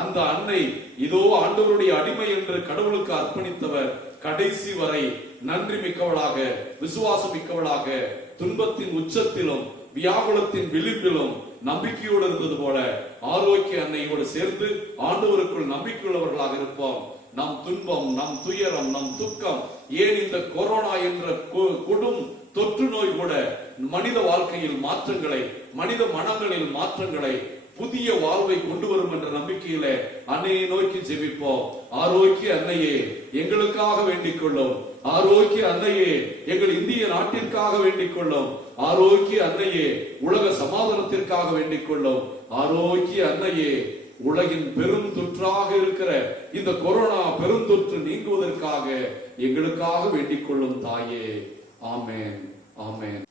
அந்த அன்னை இதோ ஆண்டவருடைய அடிமை என்று கடவுளுக்கு அர்ப்பணித்தவர். கடைசி வரை நன்றி மிக்கவளாக, விசுவாசம் மிக்கவளாக, துன்பத்தின் உச்சத்திலும் வியாகுலத்தின் விளிம்பிலும் நம்பிக்கையோடு இருந்தது போல ஆரோக்கிய அன்னையோடு சேர்ந்து ஆண்டவருக்குள் நம்பிக்கையுள்ளவர்களாக இருப்போம். நம் துன்பம், நம் துயரம், நம் துக்கம், ஏன் இந்த கொரோனா என்ற கொடும் தொற்று நோய் கூட மனித வாழ்க்கையில் மாற்றங்களை, மனித மனங்களில் மாற்றங்களை, புதிய வாழ்வை கொண்டு வரும் என்ற நம்பிக்கையில அன்னையை நோக்கி ஜெபிப்போம். ஆரோக்கிய அன்னையே எங்களுக்காக வேண்டிக் கொள்ளும். ஆரோக்கிய அன்னையே எங்கள் இந்திய நாட்டிற்காக வேண்டிக் கொள்ளும். ஆரோக்கிய அன்னையே உலக சமாதானத்திற்காக வேண்டிக் கொள்ளும். ஆரோக்கிய அன்னையே உலகின் பெரும் தொற்றாக இருக்கிற இந்த கொரோனா பெருந்தொற்று நீங்குவதற்காக எங்களுக்காக வேண்டிக் கொள்ளும் தாயே. ஆமென், ஆமென்.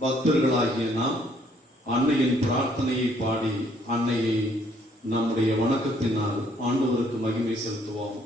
பக்தர்களாகிய நாம் அன்னையின் பிரார்த்தனையை பாடி அன்னையை நம்முடைய வணக்கத்தினால் ஆண்டவருக்கு மகிமை செலுத்துவோம்.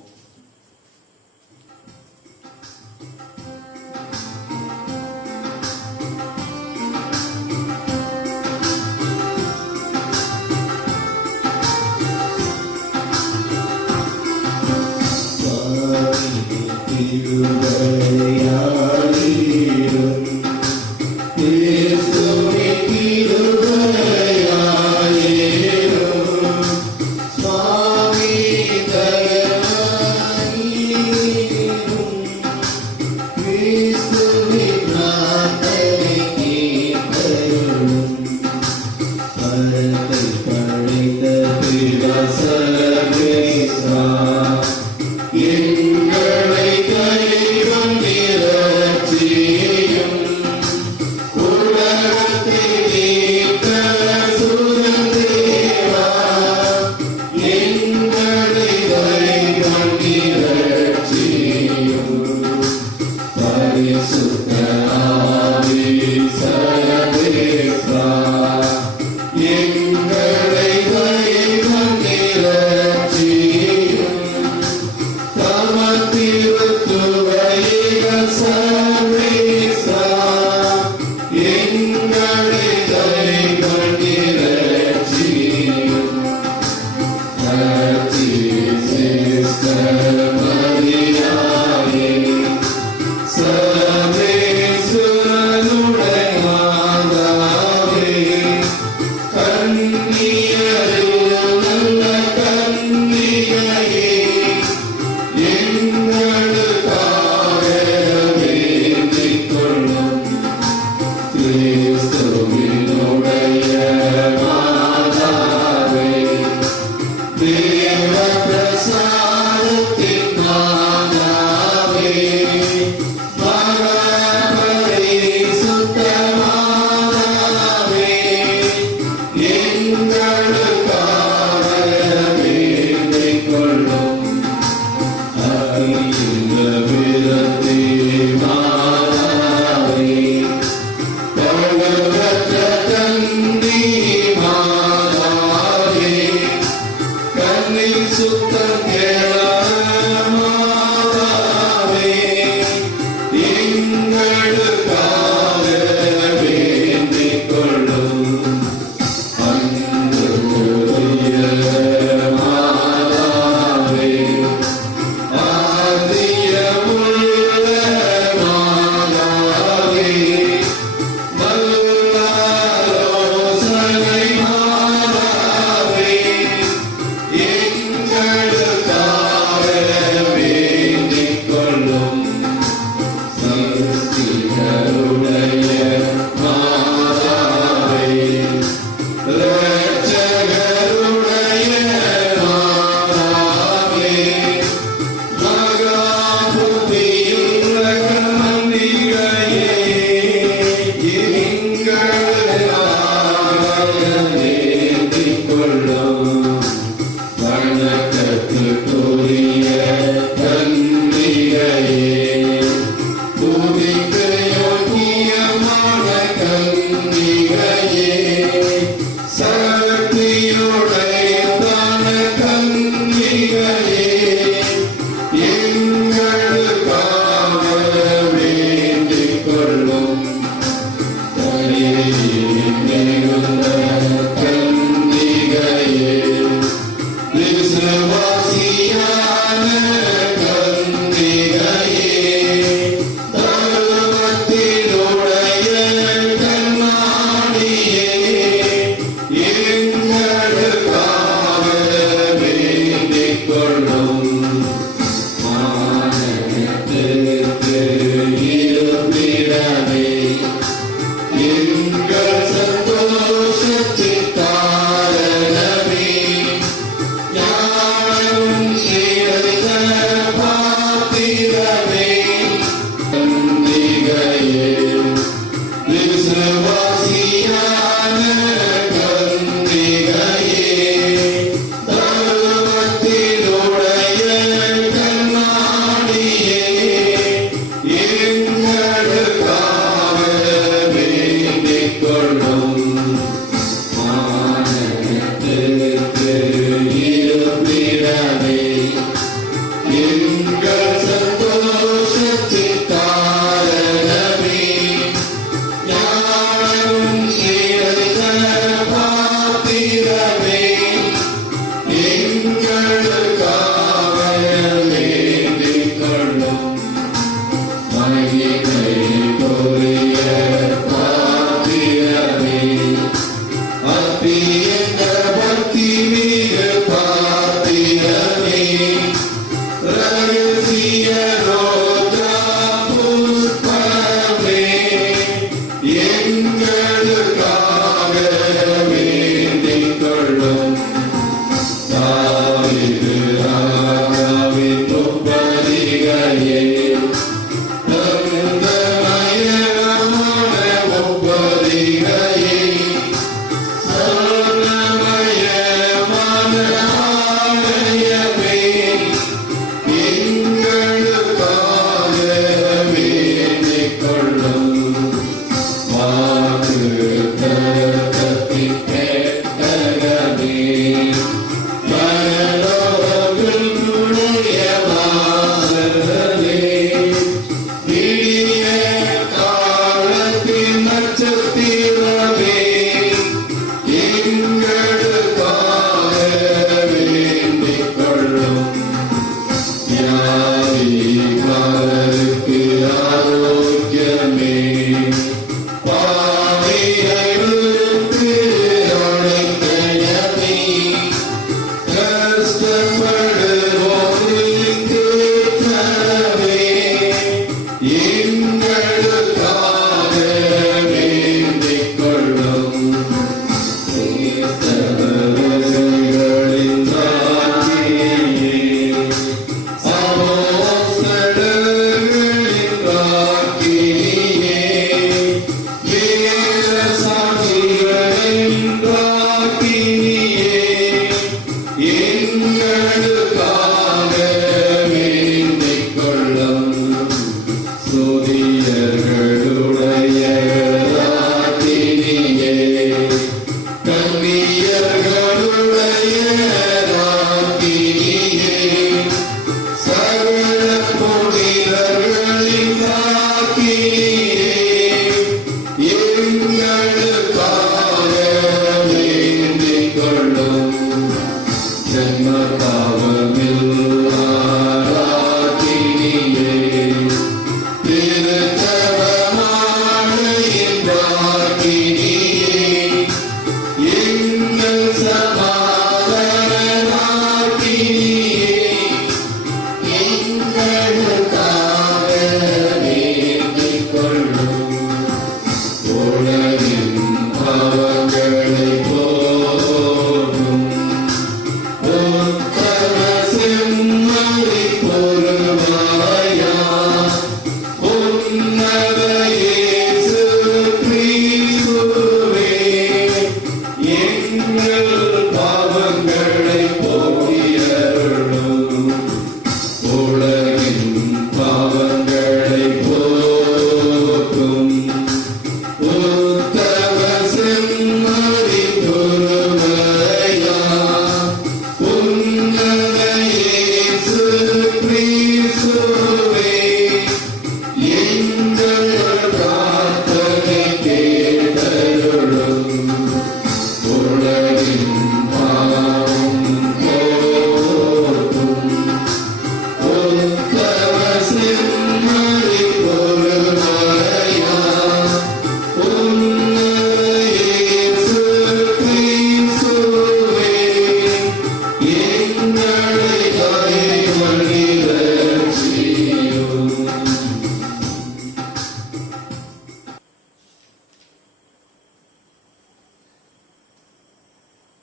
Moving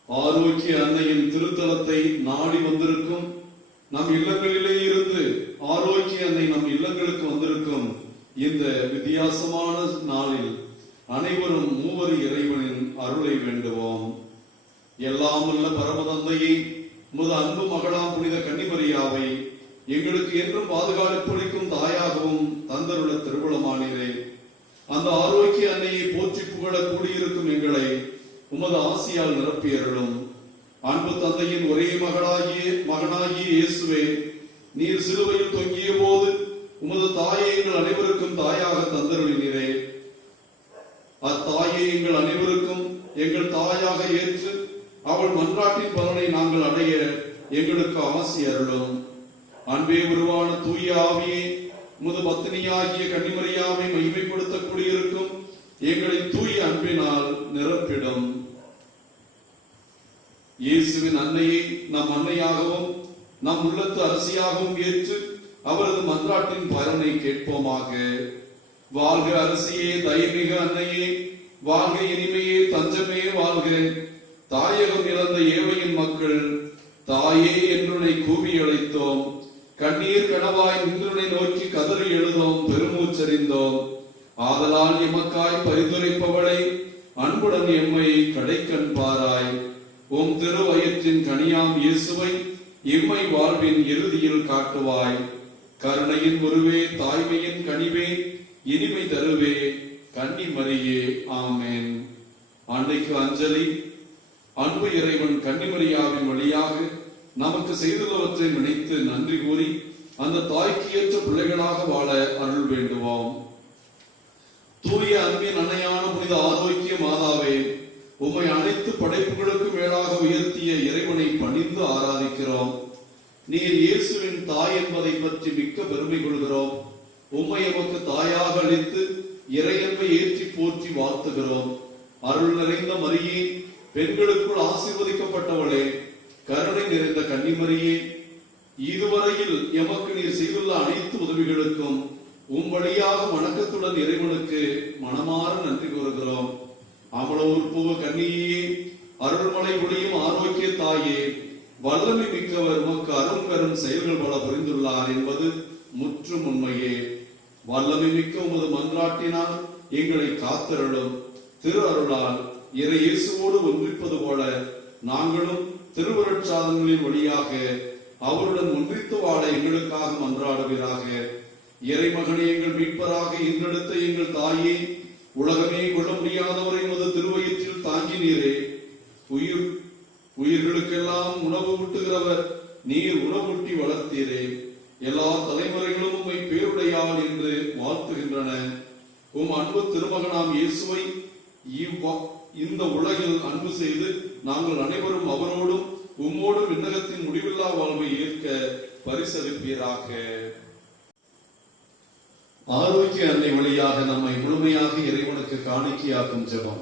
ஆரோக்கிய அன்னையின் திருத்தலத்தை நாடி வந்திருக்கும் நம் இல்லங்களிலே இருந்து ஆரோக்கிய அன்னை நம் இல்லங்களுக்கு வந்திருக்கும் இந்த வித்தியாசமான நாளில் அனைவரும் மூவர் இறைவனின் அருளை வேண்டுவோம். எல்லாம் உள்ள பரமதந்தையை, உமது அன்பு மகளாம் புனித கன்னிமரியாவை எங்களுக்கு என்றும் பாதுகாப்பளிக்கும் தாயாகவும் தந்தருள்ள திருவுளமானீரே. அந்த ஆரோக்கிய அன்னையை போற்றி புகழ கூடியிருக்கும் எங்களை உமது ஆசியால் நிரப்பியருளும். அன்பு தந்தையின் ஒரே மகனாகிய இயேசுவே, நீர் சிலுவையில் தொங்கிய போது உமது தாயை எங்கள் அனைவருக்கும் தாயாக தந்தருளினீரே. அத்தாயை எங்கள் அனைவருக்கும் எங்கள் தாயாக ஏற்று அவள் மன்றாட்டின் பலனை நாங்கள் அடைய எங்களுக்கு ஆசி அருளும். அன்பே உருவான தூய ஆவியே, உமது பத்தினியாகிய கன்னிமரியாவை மகிமைப்படுத்த கூடியிருக்கும் எங்களை தூய அன்பினால் நிரப்பிடும். இயேசுவின் அன்னையை நம் அன்னையாகவும் நம் உள்ளத்து அரசியாகவும் ஏற்று அவரது மன்றாட்டின் பலனை கேட்போமாக. வாழ்க அரசியே, தயமிக அன்னையே, வாழ்க இனிமையே, தஞ்சமே வாழ்க. தாயகம் இழந்த ஏழையின் மக்கள் தாயே என்றுனை கூவி அழைத்தோம். கண்ணீர் கனவாய் நின்றுனை நோக்கி கதறி எழுதோம், பெருமூச்சறிந்தோம். ஆதலால் எமக்காய் பரிந்துரைப்பவளை அன்புடன் எம்மை கடைக்கண் பாராய். உம் திருவயிற்றின் கனியாம் இயேசுவை எம்மை வாழ்வின் இறுதியில் காட்டுவாய். கருணையின் உருவே, தாய்மையின் கனிவே, இனிமை தருவே, கன்னிமரியே. ஆமென். அன்னைக்கு அஞ்சலி. அன்பு இறைவன் கன்னிமரியாவின் வழியாக நமக்கு செய்துள்ளவற்றை நினைத்து நன்றி கூறி அந்த தாய்க்கு ஏற்ற பிள்ளைகளாக வாழ அருள் வேண்டுவோம். தூய அன்பின் அன்னையான புனித ஆரோக்கிய மாதாவே, உம்மை அனைத்து படைப்புகளுக்கு மேலாக உயர்த்திய இறைவனை பணிந்து ஆராதிக்கிறோம். நீர் இயேசுவின் தாய் என்பதை பற்றி மிக்க பெருமை கொள்கிறோம். உம்மை எமக்கு தாயாக அளித்து இறையன்பை ஏற்றி போற்றி வாழ்த்துகிறோம். அருள் நிறைந்த மரியே, பெண்களுக்குள் ஆசீர்வதிக்கப்பட்டவளே, கருணை நிறைந்த கன்னிமரியே, இதுவரையில் எமக்கு நீர் செய்துள்ள அனைத்து உதவிகளுக்கும் உம் வழியாக வணக்கத்துடன் இறைவனுக்கு மனமாற நன்றி கூறுகிறோம். அமலோற்புவ கன்னியே, அருள்மலை ஒளியும் ஆரோக்கிய தாயே, வல்லமை மிக்கவர் உமக்கு அரும் பெரும் செயல்கள் பல புரிந்துள்ளார் என்பது முற்றும் உண்மையே. வல்லமை மிக்க உமது மன்றாட்டினால் எங்களை காத்தருளும். திரு அருளால் இறை இயேசுவோடு ஒன்றிப்பது போல நாங்களும் திருவருட்சாதனங்களின் வழியாக அவருடன் ஒன்றித்து வாழ எங்களுக்காக மன்றாடுவீராக. இறைமகனே, எங்கள் மீட்பராக இன்றெடுத்த எங்கள் தாயே, உலகமே கொள்ள முடியாதவரை உமது திருவயிற்றில் தாங்கினீரே. உயிர்களுக்கெல்லாம் உணவு ஊட்டுகிறவர் நீர் உணவூட்டி வளர்த்தீரே. எல்லா தலைமுறைகளும் உம்மை பேருடையாள் என்று வாழ்த்துகின்றன. உம் அன்பு திருமகனாம் இயேசுவை இந்த உலகில் அன்பு செய்து நாங்கள் அனைவரும் அவரோடும் உம்மோடும் விண்ணகத்தின் முடிவில்லா வாழ்வை ஏற்க பரிசளிப்பீராக. ஆரோக்கிய அன்னை வழியாக நம்மை முழுமையாக இறைவனுக்கு காணிக்கையாக்கும் ஜெபம்.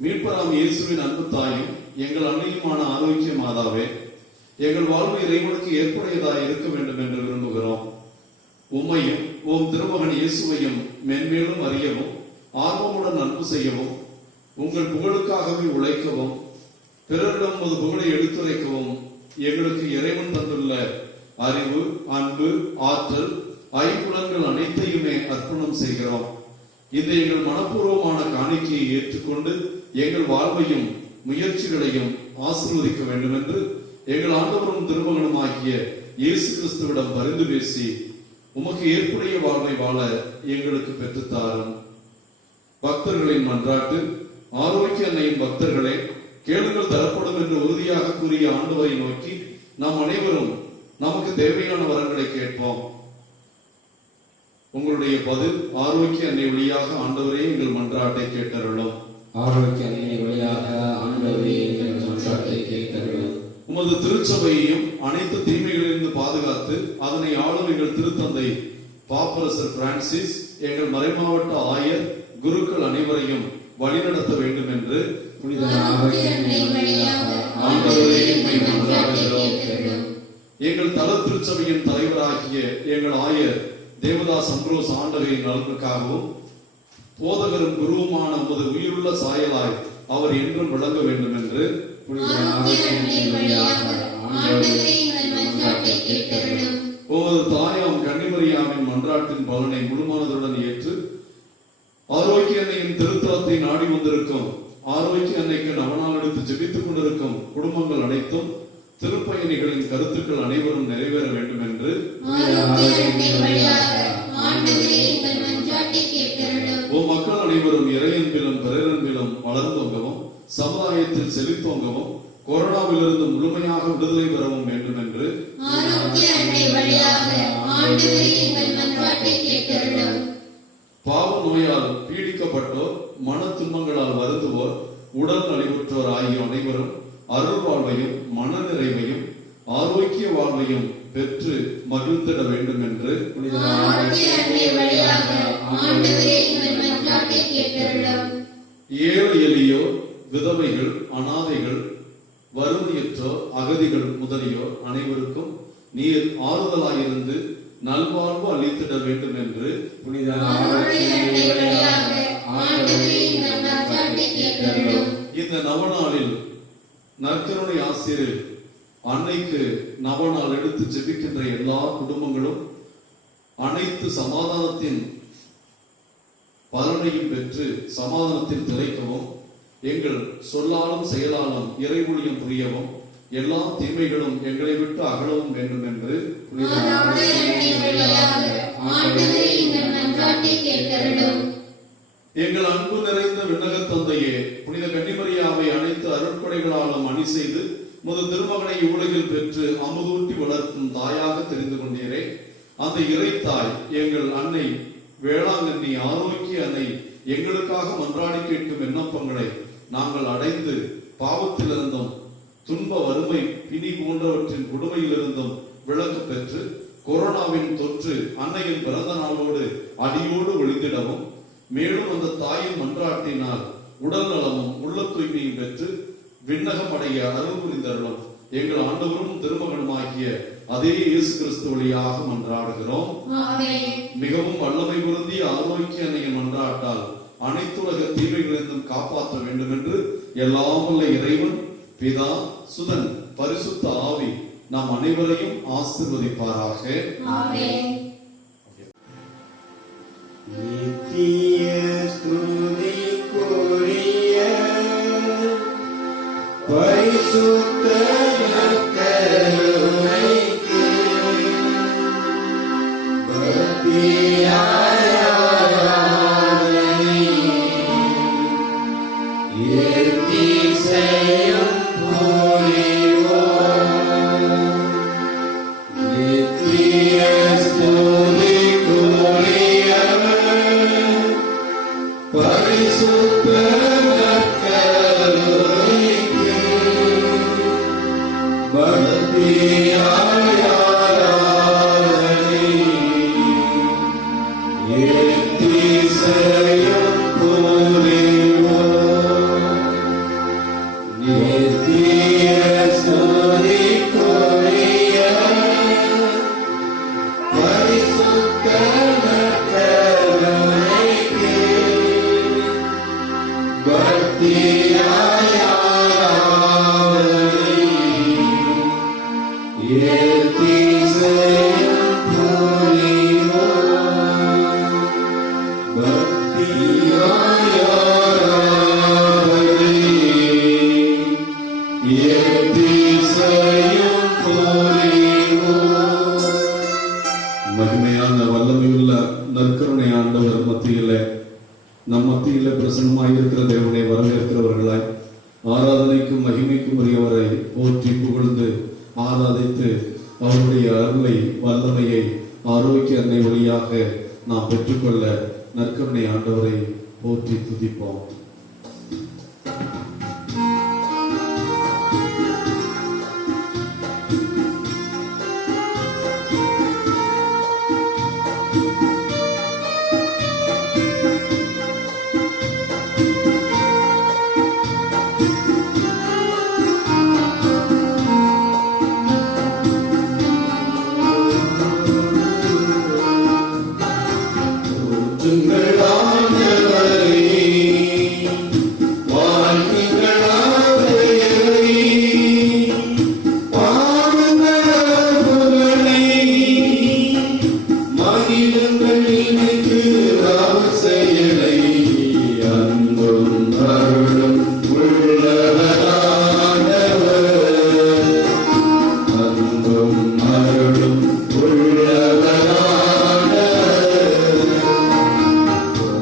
மீட்பராம் இயேசுவின் அன்பு தாயும் எங்கள் அன்னையுமான ஆரோக்கிய மாதாவே, எங்கள் வாழ்வு இறைவனுக்கு ஏற்புடையதாக இருக்க வேண்டும் என்று விரும்புகிறோம். உம்மையும் உம் திருமகன் இயேசுவையும் மென்மேலும் அறியவும் ஆர்வமுடன் அன்பு செய்யவும் உங்கள் புகழுக்காகவே உழைக்கவும் பிறரிடம் உமது புகழை எடுத்துரைக்கவும் எங்களுக்கு இறைவன் தந்துள்ள அறிவு, அன்பு, ஆற்றல், ஐம்புலன்கள் அனைத்தையுமே அர்ப்பணம் செய்கிறோம். இந்த எங்கள் மனப்பூர்வமான காணிக்கையை ஏற்றுக்கொண்டு எங்கள் வாழ்வையும் முயற்சிகளையும் ஆசீர்வதிக்க வேண்டும் என்று எங்கள் ஆண்டவரும் திருமகனும் ஆகிய இயேசு கிறிஸ்துவிடம் பரிந்து பேசி உமக்கு ஏற்புடைய வாழ்வை வாழ எங்களுக்கு பெற்றுத்தாரும். பக்தர்களின் மன்றாட்டு. ஆரோக்கிய அன்னையின் பக்தர்களே, கேளுங்கள் தரப்படும் என்று உறுதியாக கூறிய ஆண்டவரை நோக்கி நாம் அனைவரும் நமக்கு தேவையான வரங்களை கேட்போம். உங்களுடைய பதில் ஆரோக்கிய அன்னை வழியாக ஆண்டவரே எங்கள் மன்றாட்டை கேட்டருளும். ஆரோக்கிய அன்னை வழியாக ஆண்டவரே எங்கள் மன்றாட்டை கேட்டருளும். உமது திருச்சபையையும் அனைத்து தீமைகளிலிருந்து பாதுகாத்து அதனை ஆளும் எங்கள் திருத்தந்தை பாப்பரசர் பிரான்சிஸ், எங்கள் மறைமாவட்ட ஆயர், குருக்கள் அனைவரையும் வழிநடத்த வேண்டும் என்று புனித ஆரோக்கிய அன்னை வழியாக ஆண்டவரே எம்மை மன்றாடுகிறோம். எங்கள் தல திருச்சபையின் தலைவராகிய எங்கள் ஆயர் தேவதாஸ் அம்ப்ரோஸ் ஆண்டவரின் நலனுக்காகவும் போதகரும் குருவுமான உமது உயிருள்ள சாயலாய் அவர் என்றும் விளங்க வேண்டும் என்று ஆரோக்கிய அன்னை வழியாக ஆண்டவரே எங்கள் மன்றாட்டை கேட்டருளும். ஒவ்வொரு தாயாம் கன்னிமரியாவின் மன்றாட்டின் பலனை முழுமனதுடன் ஏற்று ஆரோக்கிய அன்னையின் திருத்தலத்தை நாடி வந்திருக்கும் ஆரோக்கிய அன்னைக்கு நவநாள் எடுத்து ஜெபித்துக் கொண்டிருக்கும் குடும்பங்கள் அனைத்தும் திருப்பயணிகளின் கருத்துக்கள் அனைவரும் நிறைவேற வேண்டும் என்று ஆரோக்கிய அன்னை வழியாக ஆண்டவரே எங்கள் மன்றாட்டை கேட்டருளும். மக்கள் அனைவரும் இறையன்பிலும் பிறரன்பிலும் வளர்ந்தோங்கவும் சமுதாயத்தில் செழித்தோங்கவும் கொரோனாவிலிருந்து முழுமையாக விடுதலை பெறவும் வேண்டும் என்று ஆரோக்கிய அன்னை வழியாக ஆண்டவரே எங்கள் மன்றாட்டை கேட்டருளும். பாவ நோயால் பீடிக்கப்பட்டோர், மன துன்பங்களால் வருந்துவோர், உடல் நலிவுற்றோர் ஆகிய அனைவரும் அருள் வாழ்வையும் மன நிறைவையும் ஆரோக்கிய வாழ்வையும் பெற்று மகிழ்ந்திட வேண்டும் என்று ஆரோக்கிய அன்னை வழியாக ஆண்டவரே எங்கள் மன்றாட்டை கேட்டருளும். ஏழை எளியோர், விதவைகள், அனாதைகள், வறுமையற்றோர், அகதிகள் முதலியோர் அனைவருக்கும் நீர் ஆறுதலாயிருந்து நல்வாழ்வு அளித்திட வேண்டும் என்று ஆரோக்கிய அன்னை வழியாக ஆண்டவரே எங்கள் மன்றாட்டை கேட்டருளும். இந்த நவநாளில் நற்கருணை ஆசிரியர் அன்னைக்கு நவநாள் எடுத்து ஜெபிக்கின்ற எல்லா குடும்பங்களும் அனைத்து சமாதானத்தின் பலனையும் பெற்று சமாதானத்தில் திளைக்கவும், எங்கள் சொல்லாலும் செயலாலும் இறைவொழியும் புரியவும், எல்லா தீமைகளும் எங்களை விட்டு அகலவும் வேண்டும் என்று ஆரோக்கிய அன்னை வழியாக ஆண்டவரே எங்கள் மன்றாட்டை கேட்டருளும். எங்கள் அன்பு நிறைந்த விண்ணக தந்தையே, புனித கன்னிமரியாவை அனைத்து அருட்கொடைகளாலும் அணி செய்து முத திருமகனை உலகில் பெற்று அமுதூட்டி வளர்க்கும் தாயாக தெரிந்து கொண்டீரே. அந்த இறைத்தாய் எங்கள் அன்னை வேளாங்கண்ணி ஆரோக்கிய அன்னை எங்களுக்காக மன்றாடி கேட்கும் விண்ணப்பங்களை நாங்கள் அடைந்து பாவத்திலிருந்தும் துன்ப வறுமை பிணி போன்றவற்றின் கொடுமையிலிருந்தும் விலக்கு பெற்று கொரோனாவின் தொற்று அன்னையின் பிறந்த நாளோடு அடியோடு ஒழிந்திடவும், மேலும் அந்த தாயின் மன்றாட்டினால் உடல் நலமும் உள்ள தூய்மையும் பெற்று விண்ணகம் அடைய அருள் புரிந்தருளும் எங்கள் ஆண்டவரும் திருமகனுமாகிய அதே இயேசு கிறிஸ்து வழியாக மன்றாடுகிறோம். மிகவும் வல்லமை பொருந்திய ஆரோக்கிய அன்னையின் மன்றாட்டால் அனைத்துலக தீமைகளிலிருந்தும் காப்பாற்ற வேண்டும் என்று எல்லாம் உள்ள இறைவன் பிதா, சுதன், பரிசுத்த ஆவி நாம் அனைவரையும் ஆசீர்வதிப்பாராக. நித்திய ஸ்துதிக்குரிய பரிசுத்த நற்கருணைக்கு பக்தியாய் ஆராதனை எத்திசையும் புரிவோம். நித்திய ஸ்துதிக்குரியவர் பரிசுத்த நற்கருணைக்கு பக்தியாய் ஆராதனை எத்திசையும் புரிவோம். நித்திய ஸ்துதிக்குரியவர் பரிசுத்த நற்கருணைக்கு பக்தியாய் ஆராதனை எத்திசையும் புரிவோம். பக்தியாய் ஆராதனை எத்திசையும் புரிவோம். மகிமையான வல்லமையுள்ள நற்கருணை ஆண்டவர் மத்தியிலே நம் மத்தியிலே பிரசன்னமாயிருக்கிற தேவனை வரவேற்கிறவர்களாய் ஆராதனைக்கும் மகிமைக்கும் உரியவரை போற்றி புகழ்ந்து ஆராதித்து அவருடைய அருளை வல்லமையை ஆரோக்கிய அன்னை வழியாக நாம் பெற்றுக்கொள்ள நற்கருணை ஆண்டவரை போற்றி துதிப்போம். உங்கள் ஆண்டவரே வாழ்க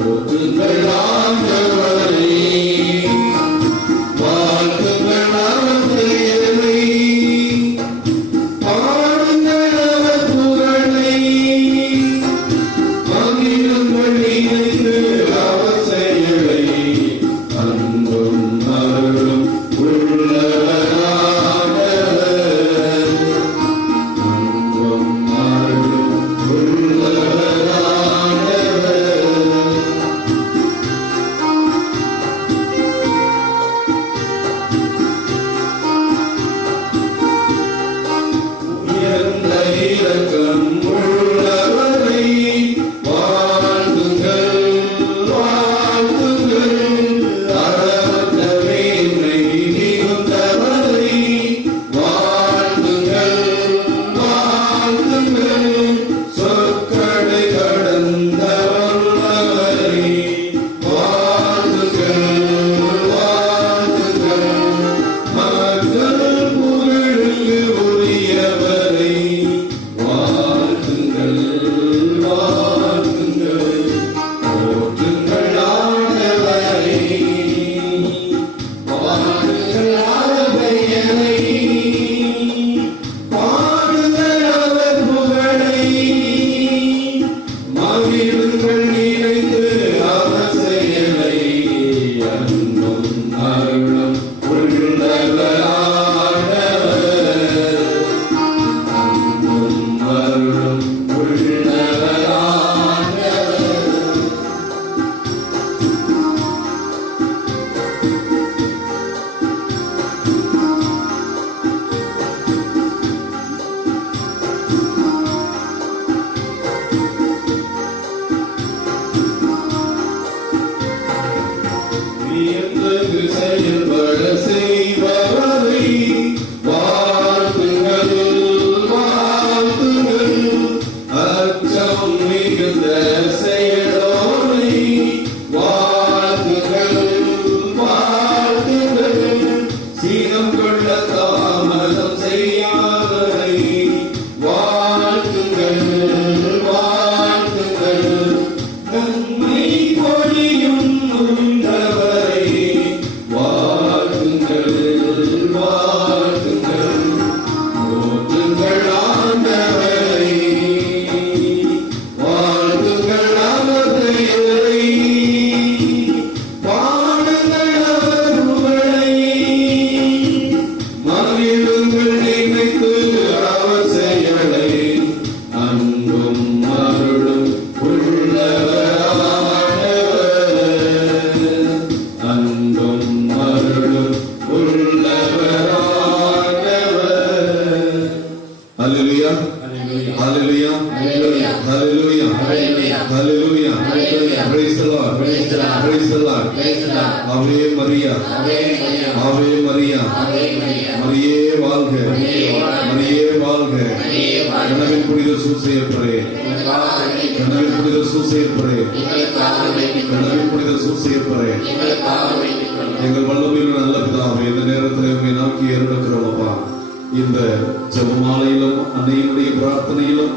போற்றுங்கள் ஆண்டவரை, வாழ்த்துங்கள் அவர் பெயரை, பாடுங்கள் அவர் புகழை, மகிழுங்கள் நினைத்து அவர் செயலை, அன்பும் அருளும் உள்ளவரானவர், அன்பும் அருளும் உள்ளவரானவர். உயர்ந்த இரக்கம் உள்ளவரை வாழ்த்துங்கள், வாழ்த்துங்கள். அளவற்ற மேன்மை மிகுந்தவரை வாழ்த்துங்கள், வாழ்த்துங்கள். சொற்களை கடந்த வல்லவரை வாழ்த்துங்கள், வாழ்த்துங்கள். மக்கள் புகழுக்கு உரியவரை வாழ்த்துங்கள், வாழ்த்துங்கள். போற்றுங்கள் ஆண்டவரை, வாழ்த்துங்கள் அவர் பெயரை, பாடுங்கள் அவர் புகழை, மகிழுங்கள் நினைத்து அவர் செயலை, அன்பும் அருளும் உள்ளவரானவர், அன்பும் அருளும் உள்ளவரானவர். வியந்தகு செயல்பட செய்பவரை வாழ்த்துங்கள், வாழ்த்துங்கள். அச்சம் மிகுந்த செயலோரை வாழ்த்துங்கள், வாழ்த்துங்கள். சீனம் கொள்ள தாமதம் செய்யாதவரை வாழ்த்துங்கள், வாழ்த்துங்கள். நன்மை பொழியும் உள்ளவரை வாழ்த்துங்கள், வாழ்த்துங்கள். போற்றுங்கள் ஆண்டவரை, வாழ்த்துங்கள் அவர் பெயரை, பாடுங்கள் அவர் புகழை, மகிழுங்கள் நினைத்து அவர் செயலை, அன்பும் அருளும் உள்ளவரானவர், அன்பும் அருளும் உள்ளவரானவர். ஹல்லேலூயா, ஹல்லேலூயா, ஹல்லேலூயா, ஹல்லேலூயா, ஹல்லேலூயா, ஹல்லேலூயா. ஹல்லேலூயா. Praise the Lord, Praise the Lord. praise the Lord. Praise the Lord. ஆவே மரியா, ஆவே மரியா, ஆவே மரியா, ஆவே மரியா. மரியே வாழ்க, மரியே வாழ்க. மரியே வாழ்க. மரியே வாழ்க. கனவில் புனித சூசையப்பரே, எங்களுக்காக வேண்டிக் கனவில் புனித சூசையப்பரே, எங்களுக்காக வேண்டிக் கொள்ளும். கனவில் புனித சூசையப்பரே. எங்களுக்காக வேண்டிக் கொள்ளும். எங்கள் வல்லமையுள்ள நல்ல பிதாவே, இந்த நேரத்தில் உண்மை நோக்கி ஏறெடுக்கிறோம் அப்பா. இந்த ஜெபமாலையிலும் அன்னையினுடைய பிரார்த்தனையிலும்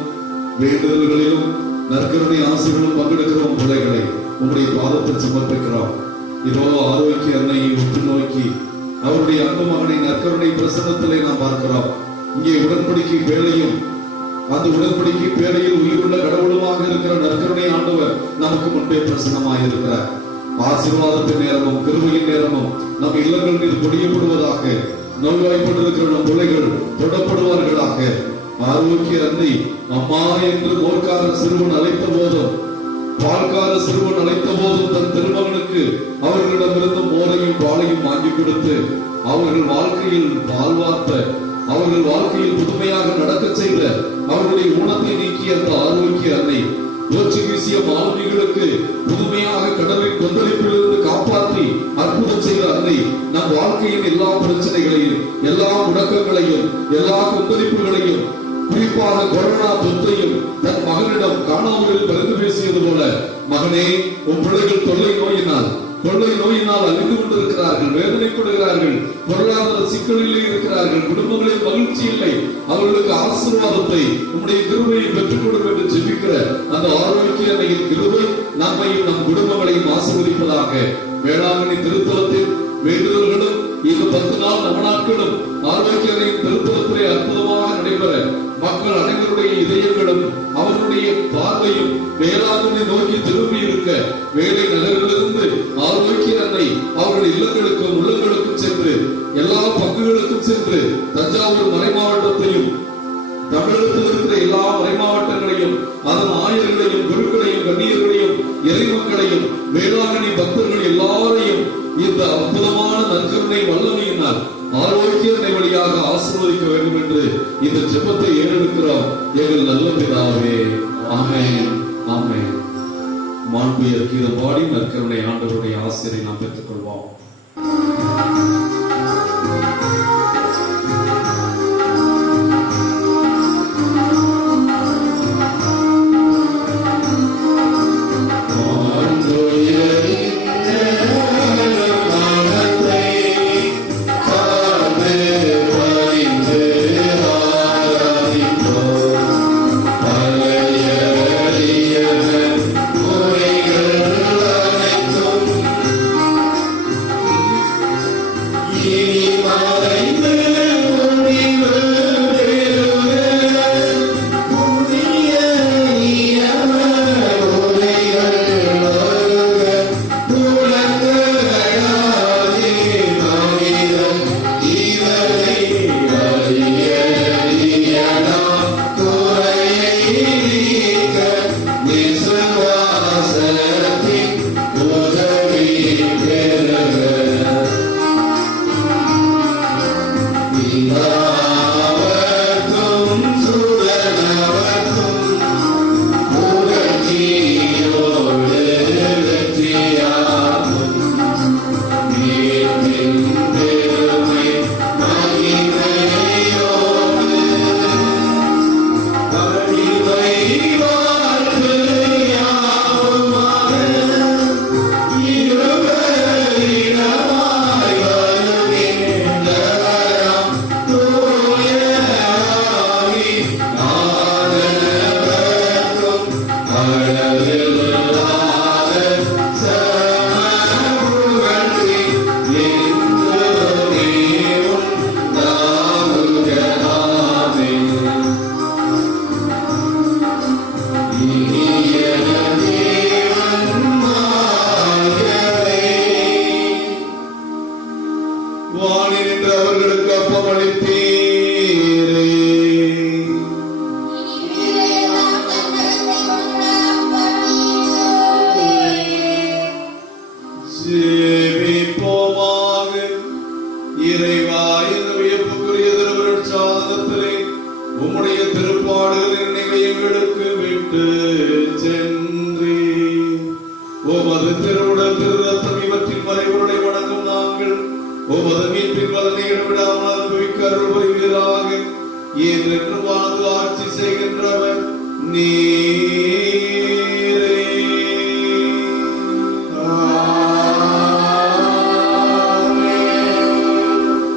வேண்டுதல்களிலும் நற்கருணை ஆசைகளும் பங்கெடுக்கிறோம் பிள்ளைகளை உங்களுடைய பாதத்தில் சமர்ப்பிக்கிறோம். இதோ ஆரோக்கிய அன்னையை உற்று நோக்கி அவருடைய அன்பு மகனை நற்கருணை பிரசன்னத்திலே நாம் பார்க்கிறோம். இங்கே உடன்படிக்கை பேழையும் அந்த உடன்படிக்கை பேழையில் உயிருள்ள கடவுளுமாக இருக்கிற நற்கருணை ஆண்டவர் நமக்கு முன்பே பிரசன்னமாக இருக்கிறார். ஆசீர்வாதத்தின் நேரமும் கிருபையின் நேரமும் நம் இல்லங்கள் மீது பொழியப்படுவதாக. நோய்வாய்ப்பட்டிருக்கிற நம் பிள்ளைகள் தொடப்படுவார்களாக. ஆரோக்கிய அன்னை அம்மா என்று போர்க்கார சிறுவன் அழைத்த போதும் பால்கார சிறுவன் அழைத்த போதும் தன் திருமகனுக்கு அவர்களிடமிருந்து மோரையும் பாலையும் வாங்கி கொடுத்து அவர்கள் வாழ்க்கையில் வாழ்வார்த்த, அவர்கள் வாழ்க்கையில் புதுமையாக நடக்க செய்த, அவர்களுடைய ஊனத்தை நீக்கிய அந்த ஆரோக்கிய அன்னை போர்ச்சுகீசிய மாலுமிகளுக்கு புதுமையாக கடலின் கொந்தளிப்பிலிருந்து காப்பாற்றி அற்புதம் செய்த அன்னை நம் வாழ்க்கையின் எல்லா பிரச்சனைகளையும், எல்லா முடக்கங்களையும், எல்லா கொந்தளிப்புகளையும், குறிப்பாக கொரோனா தொற்றையும் தன் மகனிடம் காணாமல் பரிந்து பேசியது போல, மகனே உன் பிள்ளைகள் கொள்ளை நோயினால் அழிந்து கொண்டிருக்கிறார்கள், வேதனைப்படுகிறார்கள், பொருளாதார சிக்கலிலே இருக்கிறார்கள், குடும்பங்களில் மகிழ்ச்சி இல்லை, அவர்களுக்கு ஆசீர்வாதத்தை உம்முடைய கிருபையை பெற்றுக் கொடுக்க என்று ஜெபிக்கிற அந்த ஆரோக்கிய அன்னையின் கிருபை நம்மையும் நம் குடும்பங்களை ஆசீர்வதிப்பதாக. வேளாங்கண்ணி திருத்தலத்தில் வேண்டுதல்களும் இந்த 10 நாள் நவநாட்களும் ஆரோக்கியரின் திருத்தலத்திலே அற்புதமாக நடைபெற மக்கள் அனைவருடைய இதயங்களும் அவருடைய பார்வையும் வேளாங்கண்ணி நோக்கி திரும்பி இருக்க வேலை நகரிலிருந்து ஆரோக்கிய அன்னை அவர்கள் இல்லங்களுக்கும் உள்ளங்களுக்கும் சென்று எல்லா பங்குகளுக்கும் சென்று தஞ்சாவூர் மறை மாவட்டத்தையும் தமிழகத்தில் இருக்கிற எல்லா மறை மாவட்டங்களையும் அதன் ஆயர்களையும் குருக்களையும் கண்ணியர்களையும் இறைமக்களையும் வேளாங்கண்ணி பக்தர்கள் எல்லாரையும் இந்த அற்புதமான நற்கருணை வல்லமையினால் ஆரோக்கிய வழியாக ஆசீர்வதிக்க வேண்டும் என்று இந்த ஜெபத்தை ஏறெடுக்கிறோம் எங்கள் நல்ல பிதாவே. ஆமென், ஆமென். மாண்புயர் கீதம் பாடி நற்கருணை ஆண்டவருடைய ஆசிரியை நாம் பெற்றுக் கொள்வோம்.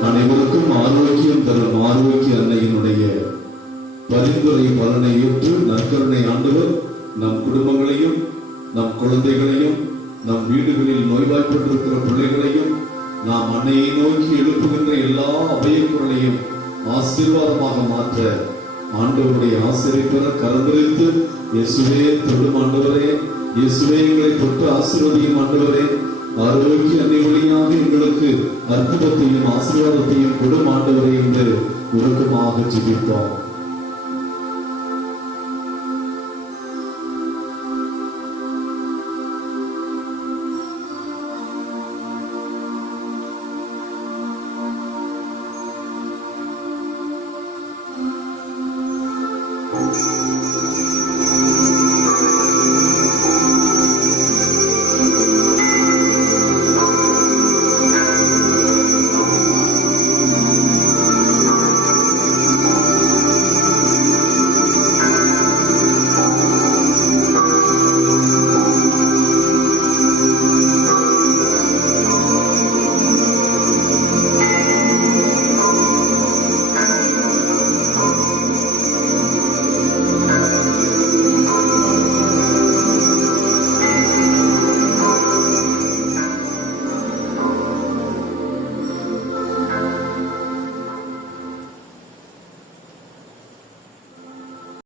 அனைவருக்கும் ஆரோக்கியம் தரும் ஆரோக்கிய அன்னையினுடைய பரிந்துரை பலனை ஏற்று நற்கருணை ஆண்டவர் நம் குடும்பங்களையும் நம் குழந்தைகளையும் நம் வீடுகளில் நோய்வாய்ப்பட்டிருக்கிற பிள்ளைகளையும் நாம் அன்னையை நோக்கி எழுப்புகின்ற எல்லா அபயக்குரலையும் ஆசீர்வாதமாக மாற்ற ஆண்டவருடைய ஆசிரியப்பெற கலந்துரைத்து இயேசுவே தொடும் ஆண்டவரே, இயேசுவே எங்களை தொட்டு ஆசீர்வதியும் ஆண்டவரே, ஆரோக்கிய அன்னை வழியாக எங்களுக்கு அற்புதத்தையும் ஆசீர்வாதத்தையும் கொடும் ஆண்டவரே என்று உருக்கமாக ஜெபிப்போம்.